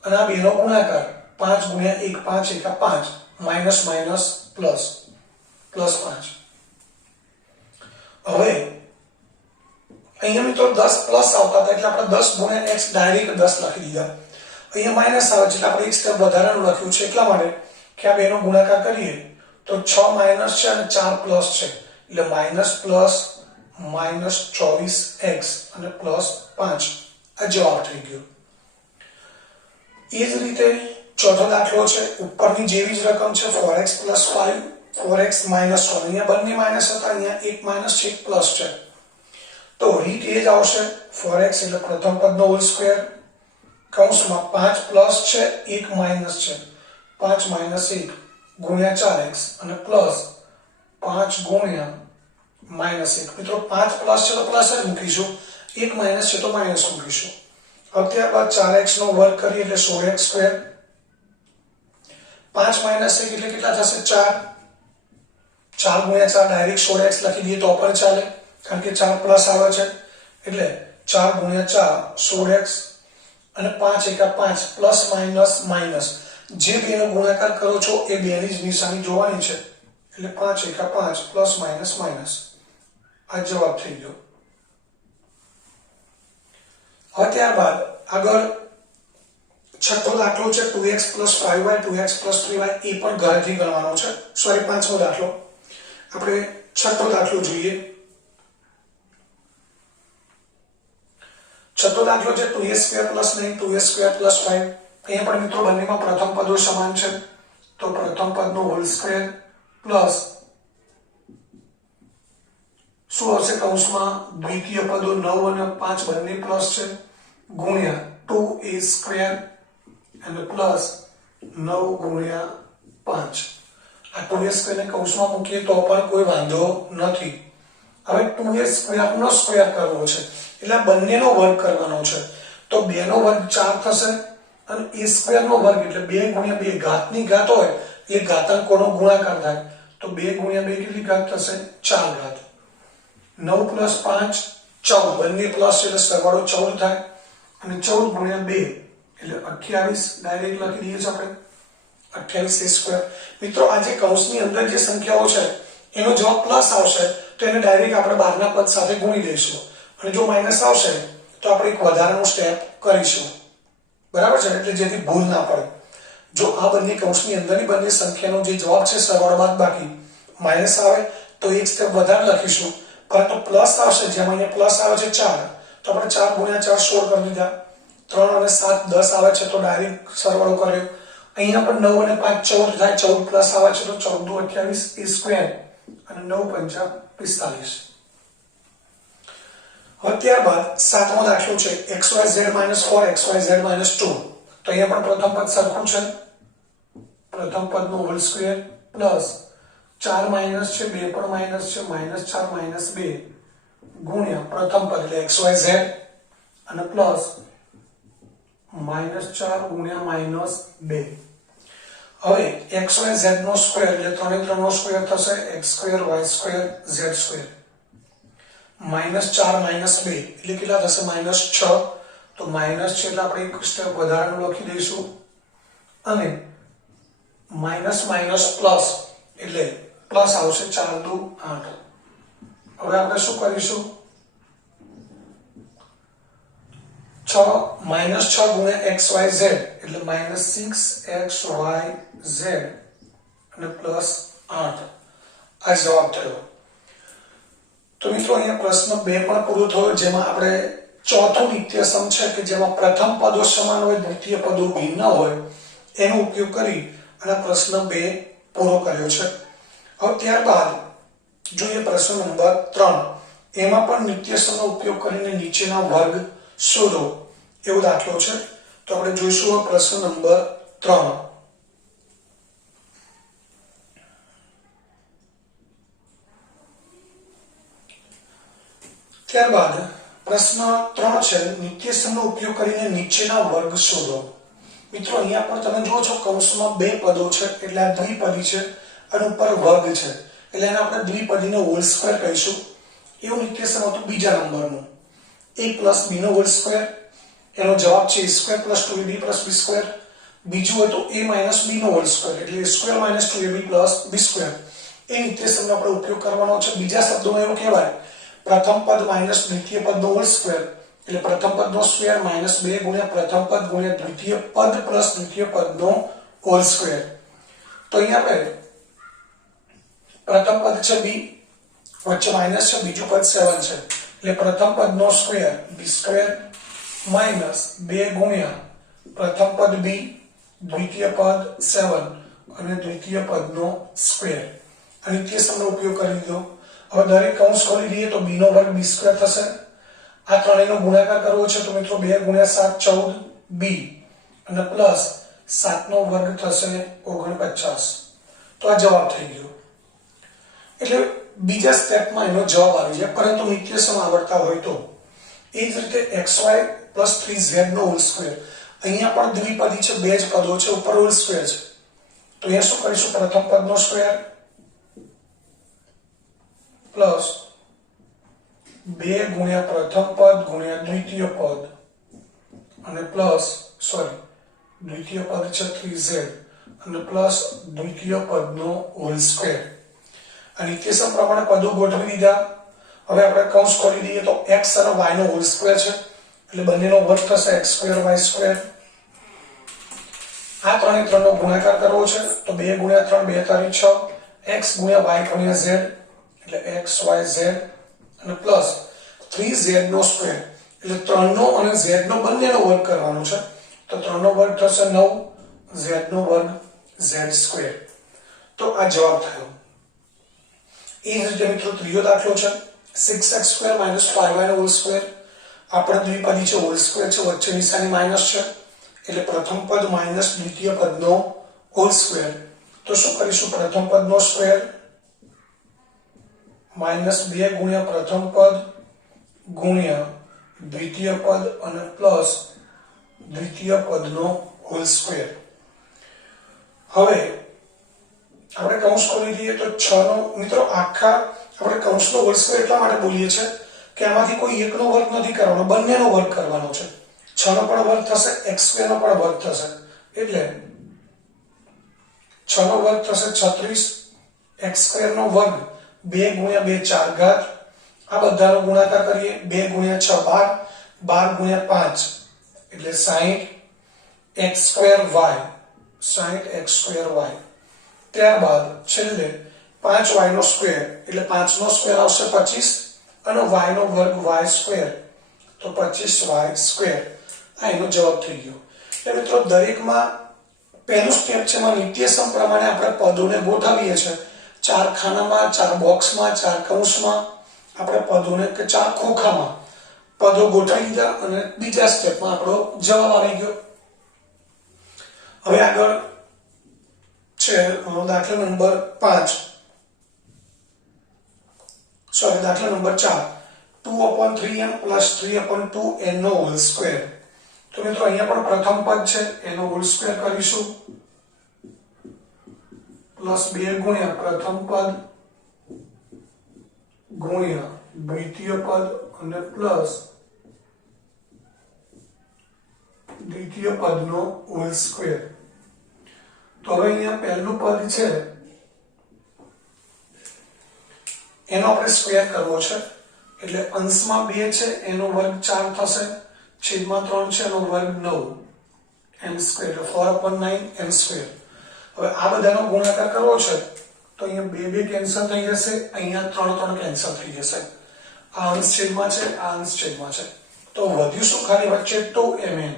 અને આ બેનો ગુણાકાર 5 ગુણ્યા 1 5 1 5 માઈનસ માઈનસ પ્લસ પ્લસ 5. હવે અહીંયા મિત્રો 10 પ્લસ આવતા હતા એટલે આપણે 10 ગુણ્યા x ડાયરેક્ટ 10 લખી દીધા. અહીંયા માઈનસ આવે છે એટલે આપણે એક સ્ટેપ વધારાનું લખ્યું છે, એટલા માટે કે આ બેનો ગુણાકાર કરીએ તો 6 માઇનસ છે અને 4 પ્લસ છે એટલે માઇનસ પ્લસ માઇનસ 24x અને પ્લસ 5 આ જવાબ થઈ ગયો। એ જ રીતે ચોથો દાખલો છે ઉપરની જેવી જ રકમ છે 4x + 5 4x - 1 અહીંયા બંને માઇનસ હતા અહીંયા એક માઇનસ છે એક પ્લસ છે તો રીત એ જ આવશે 4x એટલે પ્રથમ પદનો હોલ સ્ક્વેર કૌંસમાં 5 પ્લસ છે 1 માઇનસ છે 5 - 1 ગુણ્યા 4x અને પ્લસ 5 ગુણ્યા -1 મિત્રો 5 પ્લસ છે તો પ્લસ જ મૂકીશું 1 માઇનસ છે તો માઇનસ મૂકીશું। अब ત્યારબાદ 4x નો વર્ગ કરીએ એટલે 16x²। 5 - 1 એટલે કેટલા થશે 4 4 ગુણ્યા 4 ડાયરેક્ટ 16x લખી દઈએ તો પણ ચાલે કારણ કે 4 પ્લસ આવે છે એટલે 4 ગુણ્યા 4 16x અને 5 * 5 પ્લસ માઇનસ માઇનસ જે બેનો ગુણાકાર કરો છો એ બેની જ નિશાની જોવાની છે એટલે 5 * 5 પ્લસ માઇનસ માઇનસ આ જવાબ થઈ ગયો। હવે ત્યારબાદ આગળ છઠ્ઠો દાખલો છે 2x + 5y 2x + 3y એ પણ ઘરેથી ગણવાનો છે સોરી પાંચમો દાખલો આપણે છઠ્ઠો દાખલો જોઈએ। છઠ્ઠો દાખલો છે 2a² + 9 2a² + 5 અહીંયા પણ મિત્રો બંનેમાં પ્રથમ પદો સમાન છે તો પ્રથમ પદનો હોલ સ્ક્વેર પ્લસ શું આવશે કૌંસમાં દ્વિતીય પદો 9 અને 5 બંને પ્લસ છે ગુણ્યા 2a² અને પ્લસ 9 ગુણ્યા 5 આ 2a² ને કૌંસમાં મૂકીએ તો પણ કોઈ વાંધો નથી। હવે 2a² નો સ્ક્વેર કરવો છે એટલે બંનેનો વર્ગ કરવાનો છે તો 2 નો વર્ગ 4 થશે અને a² નો વર્ગ એટલે 2 ગુણ્યા 2 ઘાતની ઘાત હોય એ ઘાતાંકોનો ગુણાકાર થાય તો 2 ગુણ્યા 2 કેટલી ઘાત થશે 4 ઘાત 9 + 5 14 બંને પ્લસ એટલે સરવાળો 14 થાય અને 14 ગુણ્યા 2 એટલે 28 ડાયરેક્ટ લખી દઈએ છીએ આપણે 28a² મિત્રો આ જે કૌંસની અંદર જે સંખ્યાઓ છે એનો જવાબ પ્લસ આવશે તો એને ડાયરેક્ટ આપણે બહારના પદ સાથે ગુણી દઈશું અને જો માઈનસ આવશે તો આપણે એક વધારાનું સ્ટેપ કરીશું બરાબર છે એટલે જેથી ભૂલ ના પડે। જો આ બંને કૌંસની અંદરની બંને સંખ્યાનો જે જવાબ છે સરવાળો બાદબાકી માઈનસ આવે તો એક સ્ટેપ વધારે લખીશું પરંતુ પ્લસ આવશે જેમાં અહીંયા પ્લસ આવે છે 4 તો આપણે 4 ગુણ્યા 4 16 કરી દીધા 3 અને 7 10 આવે છે તો ડાયરેક્ટ સરવાળો કર્યો અહીંયા પણ 9 અને 5 14 થાય 14 પ્લસ આવે છે તો 14 28 a² અને 9 5 45। હવે ત્યારબાદ સાતમો દાખલો છે xyz - 4 xyz - 2 તો અહીંયા પણ પ્રથમ પદ સરખું છે પ્રથમ પદનો હોલ સ્ક્વેર પ્લસ 4 માઈનસ છે 2 પણ માઈનસ છે -4 - 2 ગુણ્યા પ્રથમ પદ એટલે xyz અને પ્લસ -4 ગુણ્યા -2 હવે xyz નો સ્ક્વેર એટલે 3 × 3 નો સ્ક્વેર થશે x² y² z² -4 - 2 એટલે કેટલા થશે -6 તો માઈનસ છે એટલે આપણે એક સ્ટેપ વધારાનું લખી દઈશું અને માઈનસ માઈનસ પ્લસ એટલે પ્લસ આવશે 4 × 2 = 8 હવે આપણે શું કરીશું 6 ગુણ્યા xyz એટલે -6xyz અને પ્લસ 8 આ જવાબ થયો। તો મિત્રો અહીંયા પ્રશ્ન 2 પણ પૂરો થયો જેમાં આપણે ચોથું નિત્યસમ છે કે જેમાં પ્રથમ પદો સમાન હોય દ્વિતીય પદો ભિન્ન હોય એનો ઉપયોગ કરી અને પ્રશ્ન 2 પૂરો કર્યો છે। હવે ત્યારબાદ જોઈએ પ્રશ્ન નંબર 3 એમાં પણ નિત્યસમનો ઉપયોગ કરીને નીચેના વર્ગ શોધો એવો દાખલો છે તો આપણે જોઈશું પ્રશ્ન નંબર 3। ત્યારબાદ પ્રશ્ન 3 છે નિત્યસમનો ઉપયોગ કરીને નીચેના વર્ગ શોધો। મિત્રો અહીંયા પર તમે જુઓ છો કૌંસમાં બે પદો છે એટલે આ દ્વિપદી છે અને ઉપર વર્ગ છે એટલે એને આપણે દ્વિપદીનો હોલ સ્ક્વેર કહીશું। એવું નિત્યસમ હતું બીજા નંબરનું a + b નો હોલ સ્ક્વેર એનો જવાબ છે a² + 2ab + b²। બીજું હતું a - b નો હોલ સ્ક્વેર એટલે a² - 2ab + b²। એ નિત્યસમનો આપણે ઉપયોગ કરવાનો છે। બીજા શબ્દોમાં એવું કહેવાય પ્રથમ પદ માઈનસ દ્વિતીય પદનો હોલ સ્ક્વેર એટલે પ્રથમ પદનો સ્ક્વેર -2 ગુણ્યા પ્રથમ પદ ગુણ્યા દ્વિતીય પદ પ્લસ દ્વિતીય પદનો હોલ સ્ક્વેર। તો અહીંયા આપણે પ્રથમ પદ છે b, વચ્ચે માઇનસ છે, બીજું પદ 7 છે, એટલે પ્રથમ પદનો સ્ક્વેર b² માઇનસ 2 ગુણ્યા પ્રથમ પદ b, દ્વિતીય પદ 7 અને દ્વિતીય પદનો સ્ક્વેર. આ નિત્યસમનો ઉપયોગ કરી લીધો. હવે દરેક કૌંસ ખોલી દઈએ તો b નો વર્ગ b² થશે. આ ત્રણેયનો ગુણાકાર કરવો છે તો મિત્રો 2 ગુણ્યા 7 14b અને પ્લસ 7 નો વર્ગ થશે 49. તો આ જવાબ થઈ ગયો. એટલે બીજા સ્ટેપમાં એનો જવાબ આવી જાય, પરંતુ નિત્યસમ આવડતા હોય તો. એ જ રીતે xy પ્લસ 3z નો હોલ સ્ક્વેર. અહીંયા પણ દ્વિપદી છે, બે જ પદો છે, ઉપર હોલ સ્ક્વેર છે. તો અહીંયા શું કરીશું? પ્રથમ પદનો સ્ક્વેર પ્લસ 2 ગુણ્યા પ્રથમ પદ ગુણ્યા દ્વિતીય પદ અને પ્લસ દ્વિતીય પદ છે 3z અને પ્લસ દ્વિતીય પદનો હોલ સ્ક્વેર. આ નિત્યસમ પ્રમાણે પદો ગોઠવી દીધા. હવે આપણે કૌંસ ખોલી દઈએ તો x અને y નો હોલ સ્ક્વેર છે, એટલે બંનેનો વર્ગ થશે x² y². આ ત્રણે ત્રણનો ગુણાકાર કરવો છે તો 2 ગુણ્યા 3 2 તારી 6, x ગુણ્યા y ગુણ્યા z એટલે x y z અને પ્લસ 3z નો સ્ક્વેર, એટલે 3 નો અને z નો બંનેનો વર્ગ કરવાનો છે તો 3 નો વર્ગ થશે 9, z નો વર્ગ z². તો આ જવાબ થયો. એ જ રીતે મિત્રો ત્રીજો દાખલો છે 6x² - 5y નો હોલ સ્ક્વેર. આપણે દ્વિપદી છે, હોલ સ્ક્વેર છે, વચ્ચે નિશાની માઈનસ છે, એટલે પ્રથમ પદ માઈનસ દ્વિતીય પદનો હોલ સ્ક્વેર. તો શું કરીશું? પ્રથમ પદનો સ્ક્વેર માઈનસ 2 ગુણ્યા પ્રથમ પદ ગુણ્યા દ્વિતીય પદ અને પ્લસ દ્વિતીય પદનો હોલ સ્ક્વેર. હવે આપણે કૌંસ ખોલી દઈએ તો 6 નો મિત્રો આખા આપણે કૌંસનો હોલ સ્ક્વેર એટલા માટે બોલીએ છીએ કે આમાંથી કોઈ એકનો વર્ગ નથી કરવાનો, બંનેનો વર્ગ કરવાનો છે. 6 નો પણ વર્ગ થશે, x² નો પણ વર્ગ થશે, એટલે 6 નો વર્ગ થશે 36, x² નો વર્ગ 2 ગુણ્યા 2 4 ઘાત. આ બધાનો ગુણાકાર કરીએ 2 ગુણ્યા 6 12, 12 ગુણ્યા 5 એટલે 60x²y, 60x²y. ત્યારબાદ છેલ્લે 5y નો સ્ક્વેર એટલે 5 નો સ્ક્વેર આવશે 25 અને y નો વર્ગ y² તો 25y². આ એનો જવાબ થઈ ગયો. એટલે મિત્રો દરેકમાં પહેલું સ્ટેપ છે એમાં નિત્યસમ પ્રમાણે આપણે પદોને ગોઠવીએ છીએ. 4 ખાનામાં, 4 બોક્સમાં, 4 કૌંસમાં આપણે પદોને કે 4 ખોખામાં પદો ગોઠવી દીધા અને બીજા સ્ટેપમાં આપણો જવાબ આવી ગયો. હવે આગળ છે દાખલા નંબર 5, દાખલા નંબર 4 2/3m + 3/2n નો હોલ સ્ક્વેર. તો મિત્રો અહીંયા પણ પ્રથમ પદ છે એનો હોલ સ્ક્વેર કરીશું પ્લસ 2 ગુણ્યા પ્રથમ પદ ગુણ્યા દ્વિતીય પદ અને પ્લસ દ્વિતીય પદનો હોલ સ્ક્વેર. તો હવે અહીંયા પહેલું પદ છે એનો આપણે સ્ક્વેર કરવો છે, એટલે અંશમાં 2 છે એનો વર્ગ 4 થશે, છેદમાં 3 છે એનો વર્ગ 9 m², 4/9 m². હવે આ બધાનો ગુણાકાર કરવો છે તો અહીંયા 2 2 કેન્સલ થઈ જશે, અહીંયા 3 3 કેન્સલ થઈ જશે. આ અંશ છેદમાં છે, આ અંશ છેદમાં છે, તો વધ્યું શું? ખાલી વચ્ચે 2mn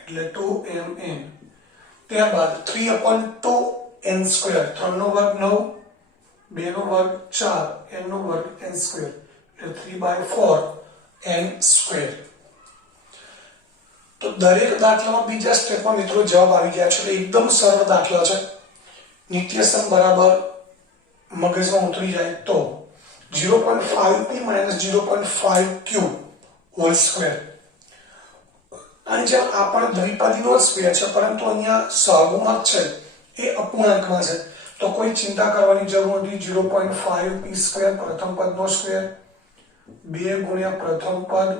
એટલે 2mn. ત્યારબાદ 3/2n², 3 નો વર્ગ 9, 2 નો વર્ગ 4, n નો વર્ગ n² એટલે 3/4n². તો દરેક દાખલામાં બીજા સ્ટેપમાં મિત્રો જવાબ આવી ગયા છે, એટલે એકદમ સરળ દાખલા છે. નિત્યસમ બરાબર મગજમાં ઉતરી જાય તો 0.5p - 0.5q હોલ સ્ક્વેર. આની જેમ આ પણ દ્વિપદીનો સ્ક્વેર છે, પરંતુ અહીંયા સહગુણક છે એ અપૂર્ણાંકમાં છે, તો કોઈ ચિંતા કરવાની જરૂર નથી. 0.5p² પ્રથમ પદનો સ્ક્વેર, 2 ગુણ્યા પ્રથમ પદ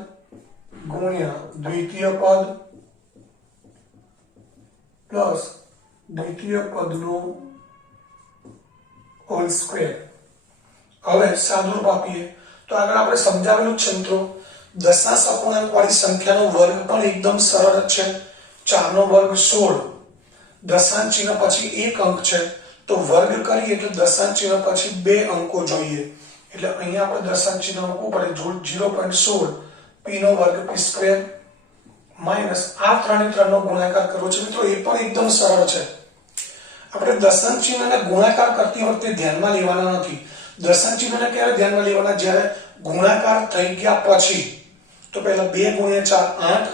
ગુણ્યા દ્વિતીય પદ પ્લસ દ્વિતીય પદનો હોલ સ્ક્વેર. હવે સાદુરૂપ આપીએ તો આગળ આપણે સમજાવેલું છે મિત્રો, દશાંશ અપૂર્ણાંક વાળી સંખ્યાનો વર્ગ પણ એકદમ સરળ છે. 4 નો વર્ગ 16, દશાંશ ચિહ્ન પછી એક અંક છે તો વર્ગ કરીએ એટલે દશાંશ ચિહ્ન પછી બે અંકો જોઈએ, એટલે અહીંયા આપણે દશાંશ ચિહ્ન મૂકવું પડે 0.16 p નો વર્ગ p સ્ક્વેર માઈનસ આ 3 ને 3 નો ગુણાકાર કરવો છે મિત્રો, એ પણ એકદમ સરળ છે. આપણે દશાંશ ચિહ્નને ગુણાકાર કરતી વખતે ધ્યાનમાં લેવાના નથી. દશાંશ ચિહ્નને ક્યારે ધ્યાનમાં લેવાના? જ્યારે ગુણાકાર થઈ ગયા પછી. તો પહેલા 2 ગુણ્યા 4 8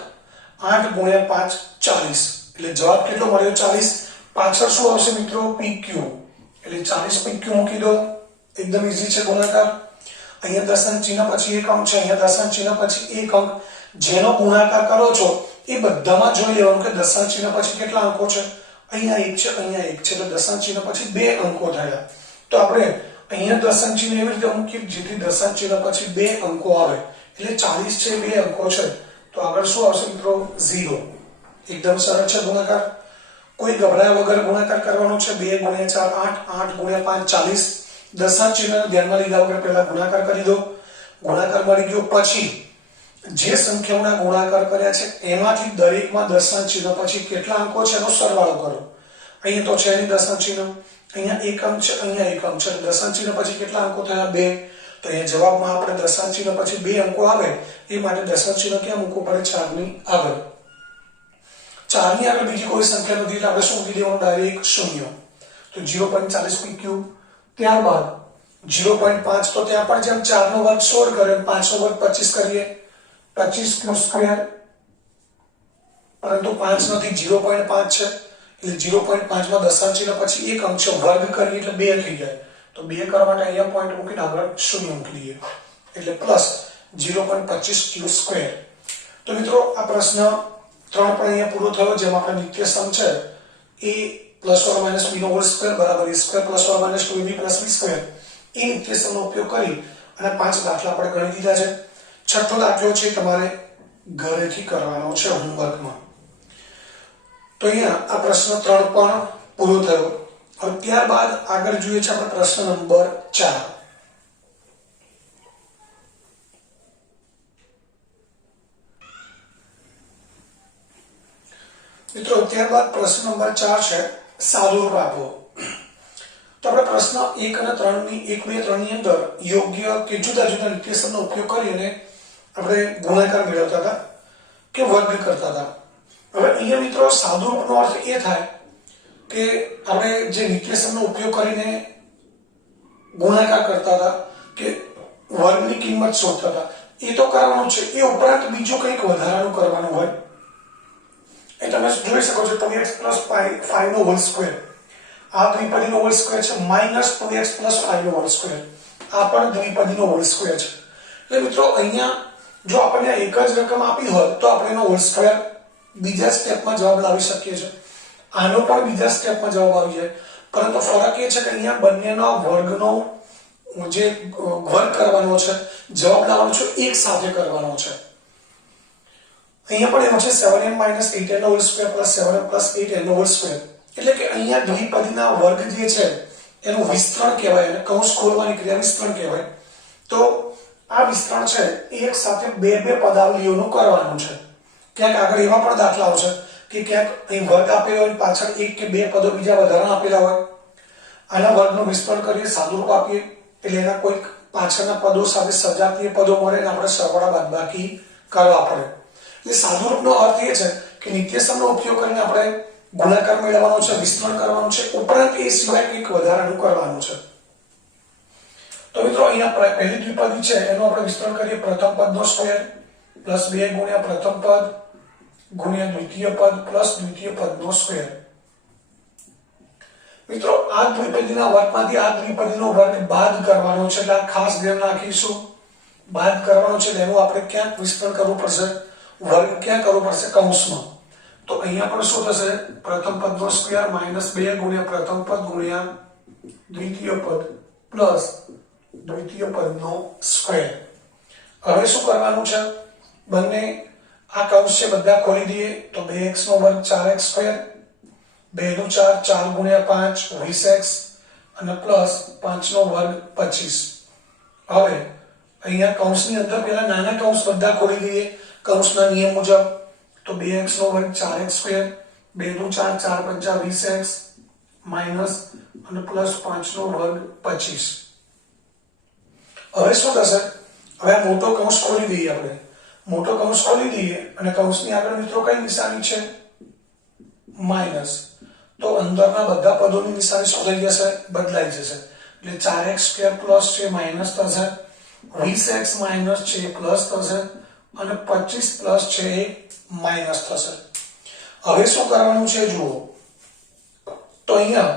8 ગુણ્યા 5 40, એટલે જવાબ કેટલો મળ્યો? 40. પાછળ શું આવશે મિત્રો? PQ, એટલે 40 PQ મૂકી દો. એકદમ ઈઝી છે ગુણાકાર. અહીંયા દશાંશ ચિહ્ન પછી એક અંક છે, અહીંયા દશાંશ ચિહ્ન પછી એક અંક. જેનો ગુણાકાર કરો છો એ બધામાં જોઈ લેવાનું કે દશાંશ ચિહ્ન પછી કેટલા અંકો છે. અહીંયા એક છે, અહીંયા એક છે, એટલે દશાંશ ચિહ્ન પછી બે અંકો થયા. તો આપણે અહીંયા દશાંશ ચિહ્ન એવી રીતે મૂકીએ જેથી દશાંશ ચિહ્ન પછી બે અંકો આવે, એટલે 40 છે, બે અંકો છે, તો આગળ શું આવશે મિત્રો? 0. એકદમ સરળ છે ગુણાકાર. કોઈ ગભરાયા વગર ગુણાકાર કરવાનો છે. 2 ગુણ્યા 4 8 8 ગુણ્યા 5 40. દશાંશ ચિહ્ન ધ્યાનમાં લીધા વગર પહેલા ગુણાકાર કરી દો. ગુણાકાર મળી ગયો પછી જે સંખ્યાઓના ગુણાકાર કર્યા છે એમાંથી દરેકમાં દશાંશ ચિહ્ન પછી કેટલા અંકો છે એનો સરવાળો કરો. અહીંયા તો છે નહીં દશાંશ ચિહ્ન, અહીંયા એક અંક છે, અહીંયા એક અંક છે, દશાંશ ચિહ્ન પછી કેટલા અંકો થયા? 2. તો અહીંયા જવાબમાં આપણે દશાંશ ચિહ્ન પછી બે અંકો આવે એ માટે દશાંશ ચિહ્ન ક્યાં મૂકવું પડે? 4 ની આગળ. 4 ની આગળ બીજી કોઈ સંખ્યા નથી એટલે આપણે શું મૂકી દેવાનું? ડાયરેક્ટ 0. તો 0.40 PQ. ત્યારબાદ 0.5, તો ત્યાં પણ જેમ 4 નો વર્ગ 16 કર્યો 5 નો વર્ગ 25 કરીએ, 25 q સ્ક્વેર, પરંતુ 5 નથી, 0.5 છે, એટલે 0.5 માં દશાંશ ચિહ્ન પછી એક અંક છે, વર્ગ કરીએ એટલે 2 થઈ જાય. તો 2 કરવા માટે અહીંયા પોઈન્ટ મૂકીને આગળ 0 મૂકી દઈએ, એટલે પ્લસ 0.25 q સ્ક્વેર. તો મિત્રો આ પ્રશ્ન 3 પણ અહીંયા પૂરો થયો, જેમાં આપણે નિત્ય સમ છે a plus or minus b નો હોલ સ્ક્વેર બરાબર a square plus or minus 2ab plus b square એ નિત્ય સમનો ઉપયોગ કરી અને 5 દાખલા આપણે ગણી દીધા છે. છઠ્ઠો દાખલો છે તમારે ઘરેથી કરવાનો છે હોમવર્કમાં. તો અહીંયા આ પ્રશ્ન 3 પણ પૂરો થયો. હવે ત્યારબાદ આગળ જોઈએ છે આપણે પ્રશ્ન નંબર 4. મિત્રો ત્યારબાદ પ્રશ્ન નંબર 4 છે સાદુરૂપ આપો. તો આપણે પ્રશ્ન 1 અને 3 ની 1 2 3 ની અંદર યોગ્ય કે જુદા જુદા નિત્યસમનો ઉપયોગ કરીને આપણે ગુણાકાર મેળવતા હતા કે વર્ગ કરતા હતા. હવે અહીંયા મિત્રો સાદુરૂપનો અર્થ એ થાય કે આપણે જે નિત્યસમનો ઉપયોગ કરીને ગુણાકાર કરતા હતા કે વર્ગની કિંમત શોધતા હતા એ તો કરવાનું છે, એ ઉપરાંત બીજું કંઈક વધારાનું કરવાનું હોય. એ તમે જોઈ શકો છો 2x 5 નો હોલ સ્ક્વેર, આ દ્વિપદીનો હોલ સ્ક્વેર છે, માઈનસ 2x 5 નો હોલ સ્ક્વેર, આ પણ દ્વિપદીનો હોલ સ્ક્વેર છે. એટલે મિત્રો અહીંયા જો આપણને એક જ રકમ આપી હોય તો આપણે એનો હોલ સ્ક્વેર બીજા સ્ટેપમાં જવાબ લાવી શકીએ છીએ. આનો પણ બીજા સ્ટેપમાં જવાબ આવી જાય, પરંતુ ફરક એ છે કે અહીંયા બંનેનો વર્ગનો જે વર્ગ કરવાનો છે, જવાબ લાવવાનો છે એક સાથે કરવાનો છે. અહીંયા પણ એનો છે 7m - 8n નો whole square plus 7m + 8n નો હોલ સ્ક્વેર. એટલે કે અહીંયા દ્વિપદીના વર્ગ જે છે એનું વિસ્તરણ કહેવાય, અને કૌંસ ખોલવાની ક્રિયા વિસ્તરણ કહેવાય. તો આ વિસ્તરણ છે એ એક સાથે બે પદાવલીઓનું કરવાનું છે. ક્યાંક આગળ એવા પણ દાખલાઓ છે કે ક્યાંક અહીં વર્ગ આપેલો હોય, પાછળ એક કે બે પદો બીજા વધારાના આપેલા હોય. આના વર્ગનું વિસ્તરણ કરીએ, સાદુરૂપ આપીએ એટલે એના કોઈક પાછળના પદો સાથે સજાતીય પદો મળે અને આપણે સરવાળા બાદબાકી કરવા પડે. એટલે સાદુરૂપનો અર્થ એ છે કે નિત્યસમનો ઉપયોગ કરીને આપણે ગુણાકાર મેળવવાનો છે, વિસ્તરણ કરવાનું છે, ઉપરાંત એ સિવાય કંઈક વધારાનું કરવાનું છે. તો મિત્રો અહીંયા પહેલી દ્વિપદી છે એનું આપણે વિસ્તરણ કરીએ. પ્રથમ પદનો સ્ક્વેર પ્લસ 2 ગુણ્યા પ્રથમ પદ ગુણ્યા દ્વિતીય પદ પ્લસ દ્વિતીય પદનો સ્ક્વેર. મિત્રો આ દ્વિપદીના વર્ગમાંથી આ દ્વિપદીનો વર્ગ બાદ કરવાનો છે, એટલે ખાસ ધ્યાન રાખીશું. બાદ કરવાનો છે એનું આપણે ક્યાંક વિસ્તરણ કરવું પડશે, વર્ગ ક્યાં કરવો પડશે? કૌંસમાં. તો અહીંયા પણ શું થશે? પ્રથમ પદનો સ્ક્વેર -2 ગુણ્યા પ્રથમ પદ ગુણ્યા દ્વિતીય પદ પ્લસ દ્વિતીય પદનો સ્ક્વેર. હવે શું કરવાનું છે? બંને આ કૌંસ છે બધા ખોલી દઈએ. તો 2x નો વર્ગ 4x સ્ક્વેર, 2 નું 4 4 ગુણ્યા 5 20x અને પ્લસ 5 નો વર્ગ 25. હવે અહીંયા કૌંસની અંદર પહેલા નાના કૌંસ બધા ખોલી દઈએ કૌંસના નિયમ મુજબ. તો 2x નો વર્ગ 4x સ્ક્વેર, 2 નું 4 4 × 5 20x માઇનસ અને પ્લસ 5 નો વર્ગ 25. હવે શું થશે? હવે આ મોટો કૌંસ ખોલી દઈએ આપણે. મોટો કૌંસ ખોલી દઈએ અને કૌંસની આગળ મિત્રો કઈ નિશાની છે? માઇનસ. તો અંદરના બધા પદોની નિશાની શું થઈ જશે? બદલાઈ જશે. એટલે 4x² પ્લસ છે માઇનસ થશે, 20x માઇનસ છે પ્લસ થશે અને 25 પ્લસ છે એ માઇનસ થશે. હવે શું કરવાનું છે જુઓ. તો અહીંયા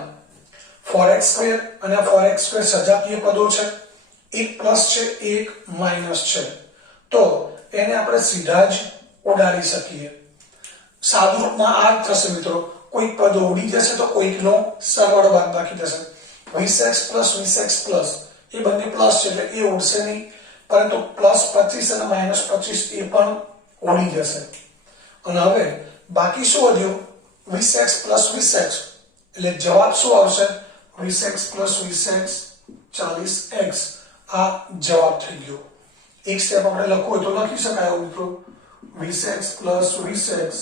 4x² અને 4x² સજાતીય પદો છે. એક પ્લસ છે એક માઇનસ છે. તો એને આપણે સીધા જ ઉડાડી શકીએ. સાદું રૂપમાં આ જ થશે મિત્રો. કોઈક પદ ઉડી જશે તો કોઈકનો સરવાળો બાદબાકી થશે. 20x પ્લસ 20x પ્લસ એ બંને પ્લસ છે એટલે એ ઉડશે નહીં, પરંતુ પ્લસ 25 અને માઇનસ 25 એ પણ ઉડી જશે. અને હવે બાકી શું વધ્યું? 20x plus 20x. એટલે જવાબ શું આવશે? 20x plus 20x 40x. આ જવાબ થઈ ગયો. એક સ્ટેપ આપણે લખવું હોય તો લખી શકાય મિત્રો. 20x પ્લસ 20x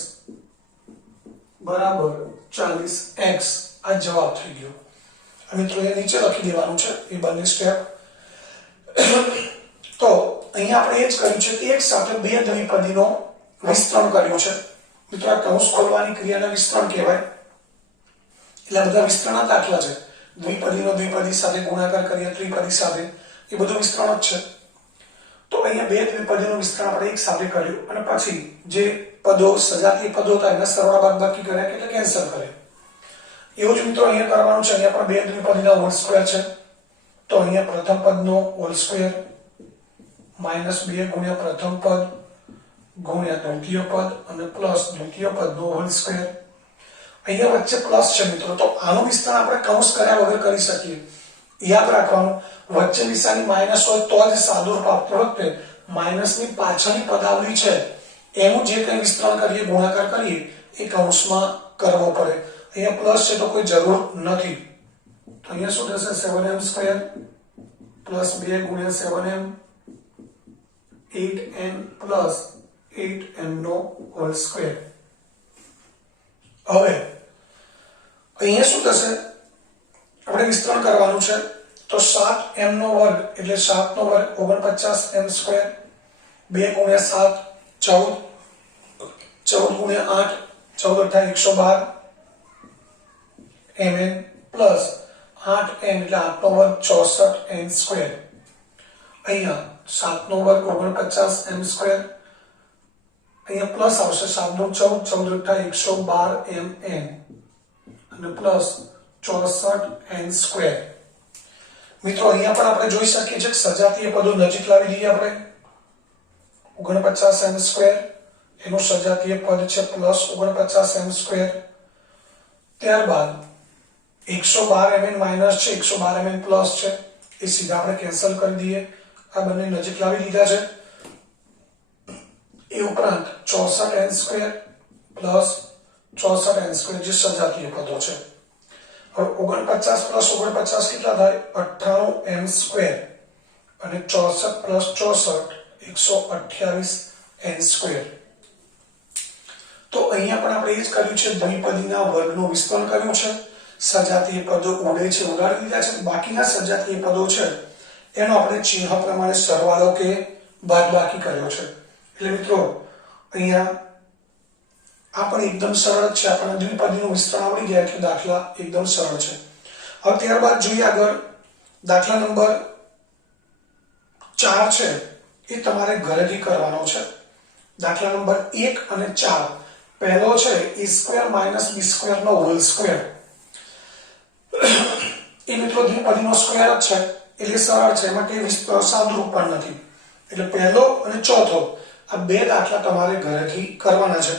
બરાબર 40x. આ જવાબ થઈ ગયો. મિત્રો એ નીચે લખી દેવાનું છે એ બંને સ્ટેપ. તો અહીંયા આપણે એ જ કર્યું છે કે એક સાથે બે દ્વિપદીનો વિસ્તરણ કર્યું છે. મિત્રો આ કૌંસ ખોલવાની ક્રિયાને વિસ્તરણ કહેવાય. એટલે બધા વિસ્તરણ દાખલા છે. દ્વિપદીનો દ્વિપદી સાથે ગુણાકાર કરીએ, ત્રિપદી સાથે, એ બધું વિસ્તરણ જ છે. તો અહીંયા બે દ્વિપદીનું વિસ્તરણ આપણે એક સાથે કર્યું અને પછી જે પદો સજાતીય પદો હતા એના સરવાળા બાદબાકી કર્યા એટલે કેન્સલ કર્યા. એવું જ મિત્રો અહીંયા કરવાનું છે. અહીંયા પણ બે દ્વિપદીના હોલ સ્ક્વેર છે. તો અહીંયા પ્રથમ પદનો હોલ સ્ક્વેર માઇનસ 2 ગુણ્યા પ્રથમ પદ ગુણ્યા દ્વિતીય પદ અને પ્લસ દ્વિતીય પદનો હોલ સ્ક્વેર. અહીંયા વચ્ચે પ્લસ છે મિત્રો. તો આનું વિસ્તરણ આપણે કૌંસ કર્યા વગર કરી શકીએ. યાદ રાખવાનું, વચ્ચે નિશાની માઇનસ હોય તો જ સાદું રૂપ આપતી વખતે માઇનસની પાછળની પદાવલી છે એનું જે કંઈ વિસ્તરણ કરીએ, ગુણાકાર કરીએ એ કૌંસમાં કરવો પડે. અહીંયા પ્લસ છે તો કોઈ જરૂર નથી. તો અહીંયા શું થશે? 7m² પ્લસ 2 ગુણ્યા 7m 8n પ્લસ 8m નો હોલ સ્ક્વેર. હવે અહીંયા શું થશે? આપણે વિસ્તરણ કરવાનું છે. તો 7m નો વર્ગ એટલે 7 નો વર્ગ 49m², 2 ગુણ્યા 7 14, 14 ગુણ્યા 8 14 × 112 mn પ્લસ 8n એટલે 8 નો વર્ગ 64n². અહીંયા 7 નો વર્ગ 49m², અહીંયા પ્લસ આવશે 7 નો 14, 14 × 112 mn અને પ્લસ 64n². મિત્રો અહીંયા પણ આપણે જોઈ શકીએ છીએ કે સજાતીય પદો નજીક લાવી દઈએ આપણે. 49m² એનું સજાતીય પદ છે પ્લસ 49m². ત્યારબાદ 112 mn માઇનસ છે, 112 mn પ્લસ છે, એ સીધા આપણે કેન્સલ કરી દઈએ. આ બંને નજીક લાવી દીધા છે. એ ઉપરાંત 64n² પ્લસ 64n² જે સજાતીય પદો છે. હવે 49 પ્લસ 49 કેટલા થાય? 98m² અને 64 પ્લસ 64 128n². તો અહીંયા પણ આપણે એ જ કર્યું છે. દ્વિપદીના વર્ગનું વિસ્તરણ કર્યું છે. સજાતીય પદો ઉડે છે ઉડાડી દીધા છે. બાકીના સજાતીય પદો છે એનો આપણે ચિહ્ન પ્રમાણે સરવાળો કે બાદબાકી કર્યો છે. એટલે મિત્રો અહીંયા આ પણ એકદમ સરળ છે. આપણને દ્વિપદીનું વિસ્તરણ આવડી ગયા એટલે દાખલા એકદમ સરળ છે. હવે ત્યારબાદ જોઈએ આગળ. દાખલા નંબર 4 છે એ તમારે ઘરેથી કરવાનો છે. દાખલા નંબર 1 અને 4. પહેલો છે a² માઇનસ b² નો હોલ સ્ક્વેર. એ મિત્રો દ્વિપદીનો સ્ક્વેર જ છે એટલે સરળ છે. એમાં કઈ સાદુરૂપ પણ નથી. એટલે પહેલો અને ચોથો આ બે દાખલા તમારે ઘરેથી કરવાના છે.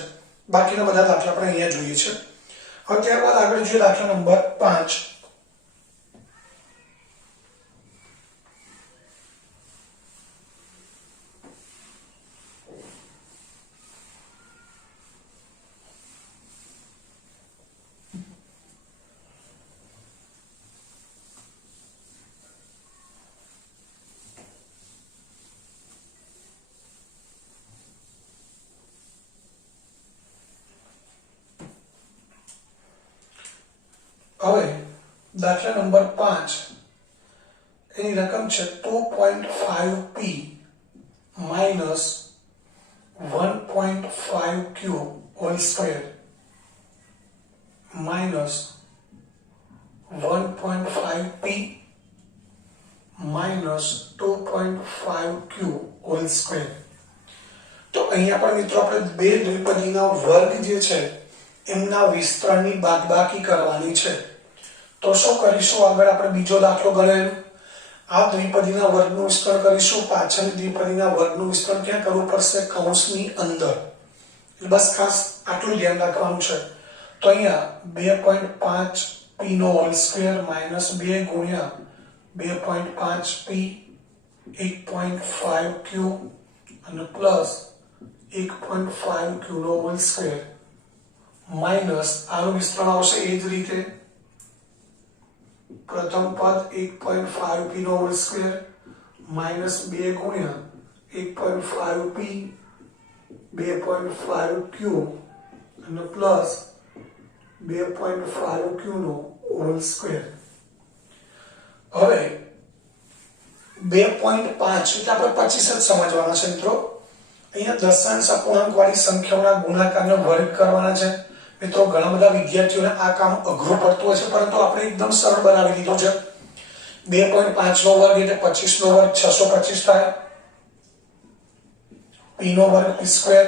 બાકીના બધા દાખલા આપણે અહીંયા જોઈએ છે. હવે ત્યારબાદ આગળ જોઈએ દાખલા નંબર 5. હવે દાખલા નંબર 5 એની રકમ છે 2.5p minus 1.5q whole square minus 1.5p minus 2.5q whole square. તો અહીંયા પણ મિત્રો આપણે બે દ્વિપદીના વર્ગ જે છે એમના વિસ્તરણની બાદબાકી કરવાની છે. તો શું કરીશું, આગળ આપણે બીજો દાખલો ગણેલ. આ દ્વિપદીના વર્ગનું વિસ્તરણ કરીશું. પાછળની દ્વિપદીના વર્ગનું વિસ્તરણ ક્યાં કરવું પડશે? કૌંસની અંદર. બસ ખાસ આટલું ધ્યાન રાખવાનું છે. તો અહીંયા 2.5p નો હોલ સ્ક્વેર માઈનસ 2 ગુણ્યા 2.5p 1.5q અને પ્લસ 1.5q નો હોલ સ્ક્વેર માઈનસ આનું વિસ્તરણ આવશે એ જ રીતે. પ્રથમ પદ 1.5p નો હોલ સ્ક્વેર માઈનસ 2 ગુણ્યા 1.5p 2.5q અને પ્લસ 2.5q નો હોલ સ્ક્વેર. હવે 2.5 એટલે આપણે 25 જ સમજવાના છે મિત્રો. અહીંયા દશાંશ અપૂર્ણાંક વાળી સંખ્યાઓના ગુણાકારનો વર્ગ કરવાના છે. મિત્રો ઘણા બધા વિદ્યાર્થીઓને આ કામ અઘરું પડતું હોય છે, પરંતુ આપણે એકદમ સરળ બનાવી દીધું છે. 2.5 નો વર્ગ એટલે 25 નો વર્ગ 625 થાય. p નો વર્ગ p સ્ક્વેર.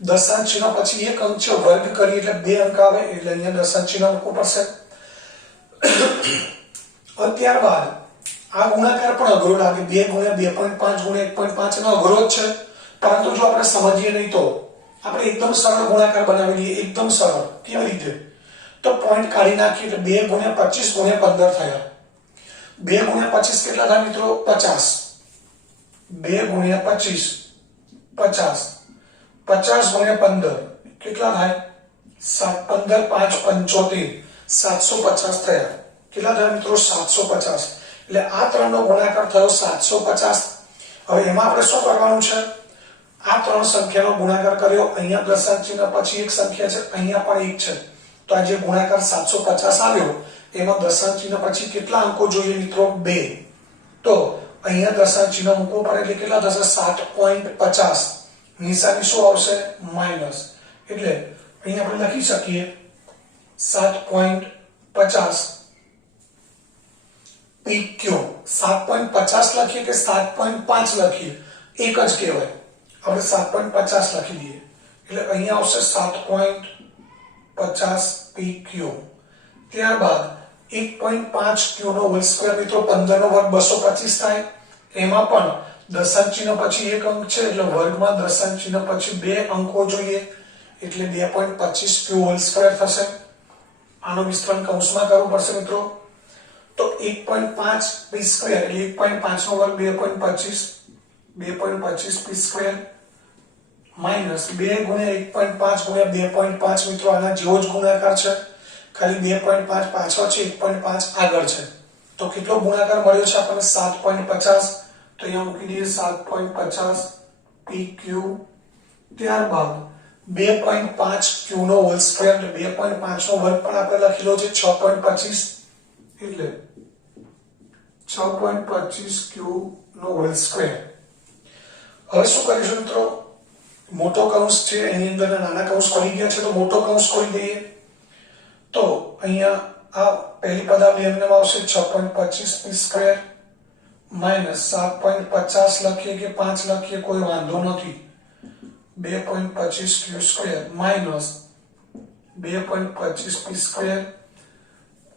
દશાંશ ચિહ્ન પછી એક અંક છે, વર્ગ કરીએ એટલે બે અંક આવે, એટલે અહીંયા દશાંશ ચિહ્ન મૂકવું પડશે. ત્યારબાદ આ ગુણાકાર પણ અઘરો લાગે. 2 ગુણ્યા 2.5 ગુણ્યા 1.5 એનો અઘરો જ છે, પરંતુ જો આપણે સમજીએ નહીં તો આપણે એકદમ સરળ ગુણાકાર બનાવી લઈએ. એકદમ સરળ. કેવી રીતે? તો પોઈન્ટ કાઢી નાખીએ એટલે 2 ગુણ્યા 25 ગુણ્યા 15 થયા. 2 ગુણ્યા 25 કેટલા થાય મિત્રો? 50. 2 ગુણ્યા 25 50. 50 ગુણ્યા 15 કેટલા થાય? 15 5 75 750 થયા. કેટલા થયા મિત્રો? 750. એટલે આ ત્રણનો ગુણાકાર થયો 750. હવે એમાં આપણે શું કરવાનું છે? આ ત્રણ સંખ્યાનો ગુણાકાર કર્યો. અહીંયા દશાંશ ચિહ્ન પછી એક સંખ્યા છે, અહીંયા પણ એક છે. તો આ જે ગુણાકાર 750 આવ્યો એમાં દશાંશ ચિહ્ન પછી કેટલા અંકો જોઈએ મિત્રો? 2. તો અહીંયા દશાંશ ચિહ્ન મૂકવું પડે એટલે કેટલા થશે? 7.50. નિશાની શું આવશે? માઈનસ. એટલે અહીંયા આપણે લખી શકીએ 7.50 PQ. 7.50 લખીએ કે 7.5 લખીએ એક જ કહેવાય. આપણે 7.50 લખી દઈએ એટલે અહીંયા આવશે 7.50 PQ. ત્યારબાદ 1.5q નો હોલ સ્ક્વેર મિત્રો 15 નો વર્ગ 225 થાય. એમાં પણ દશાંશ ચિહ્ન પછી એક અંક છે એટલે વર્ગમાં દશાંશ ચિહ્ન પછી બે અંકો જોઈએ એટલે 2.25q હોલ સ્ક્વેર થશે. આનો વિસ્તરણ કૌંસમાં કરવું પડશે મિત્રો. તો 1.5 p સ્ક્વેર એટલે 1.5 નો વર્ગ 2.25 p સ્ક્વેર માઈનસ 2 ગુણ્યા 1.5 ગુણ્યા 2.5 મિત્રો આના જેવો જ ગુણાકાર છે, ખાલી 2.5 પાછળ છે, 1.5 આગળ છે. તો કેટલો ગુણાકાર મળ્યો છે આપણને? 7.50. તો અહીંયા મૂકી દઈએ 7.50 PQ. ત્યારબાદ 2.5q નો હોલ સ્ક્વેર એટલે 2.5 નો વર્ગ પણ આપણે લખેલો છે 6.25 એટલે 6.25q નો હોલ સ્ક્વેર. હવે શું કરીશું મિત્રો? મોટો કૌંસ છે એની અંદર નાના કૌંસ ખોલી ગયા છે, તો મોટો કૌંસ ખોલી દઈએ. તો અહીંયા આ પહેલી પદાવલી એમને આવશે 6.25p સ્ક્વેર માઈનસ 7.50 લખીએ કે 5 લખીએ કોઈ વાંધો નથી. 2.25q square minus 2.25p square.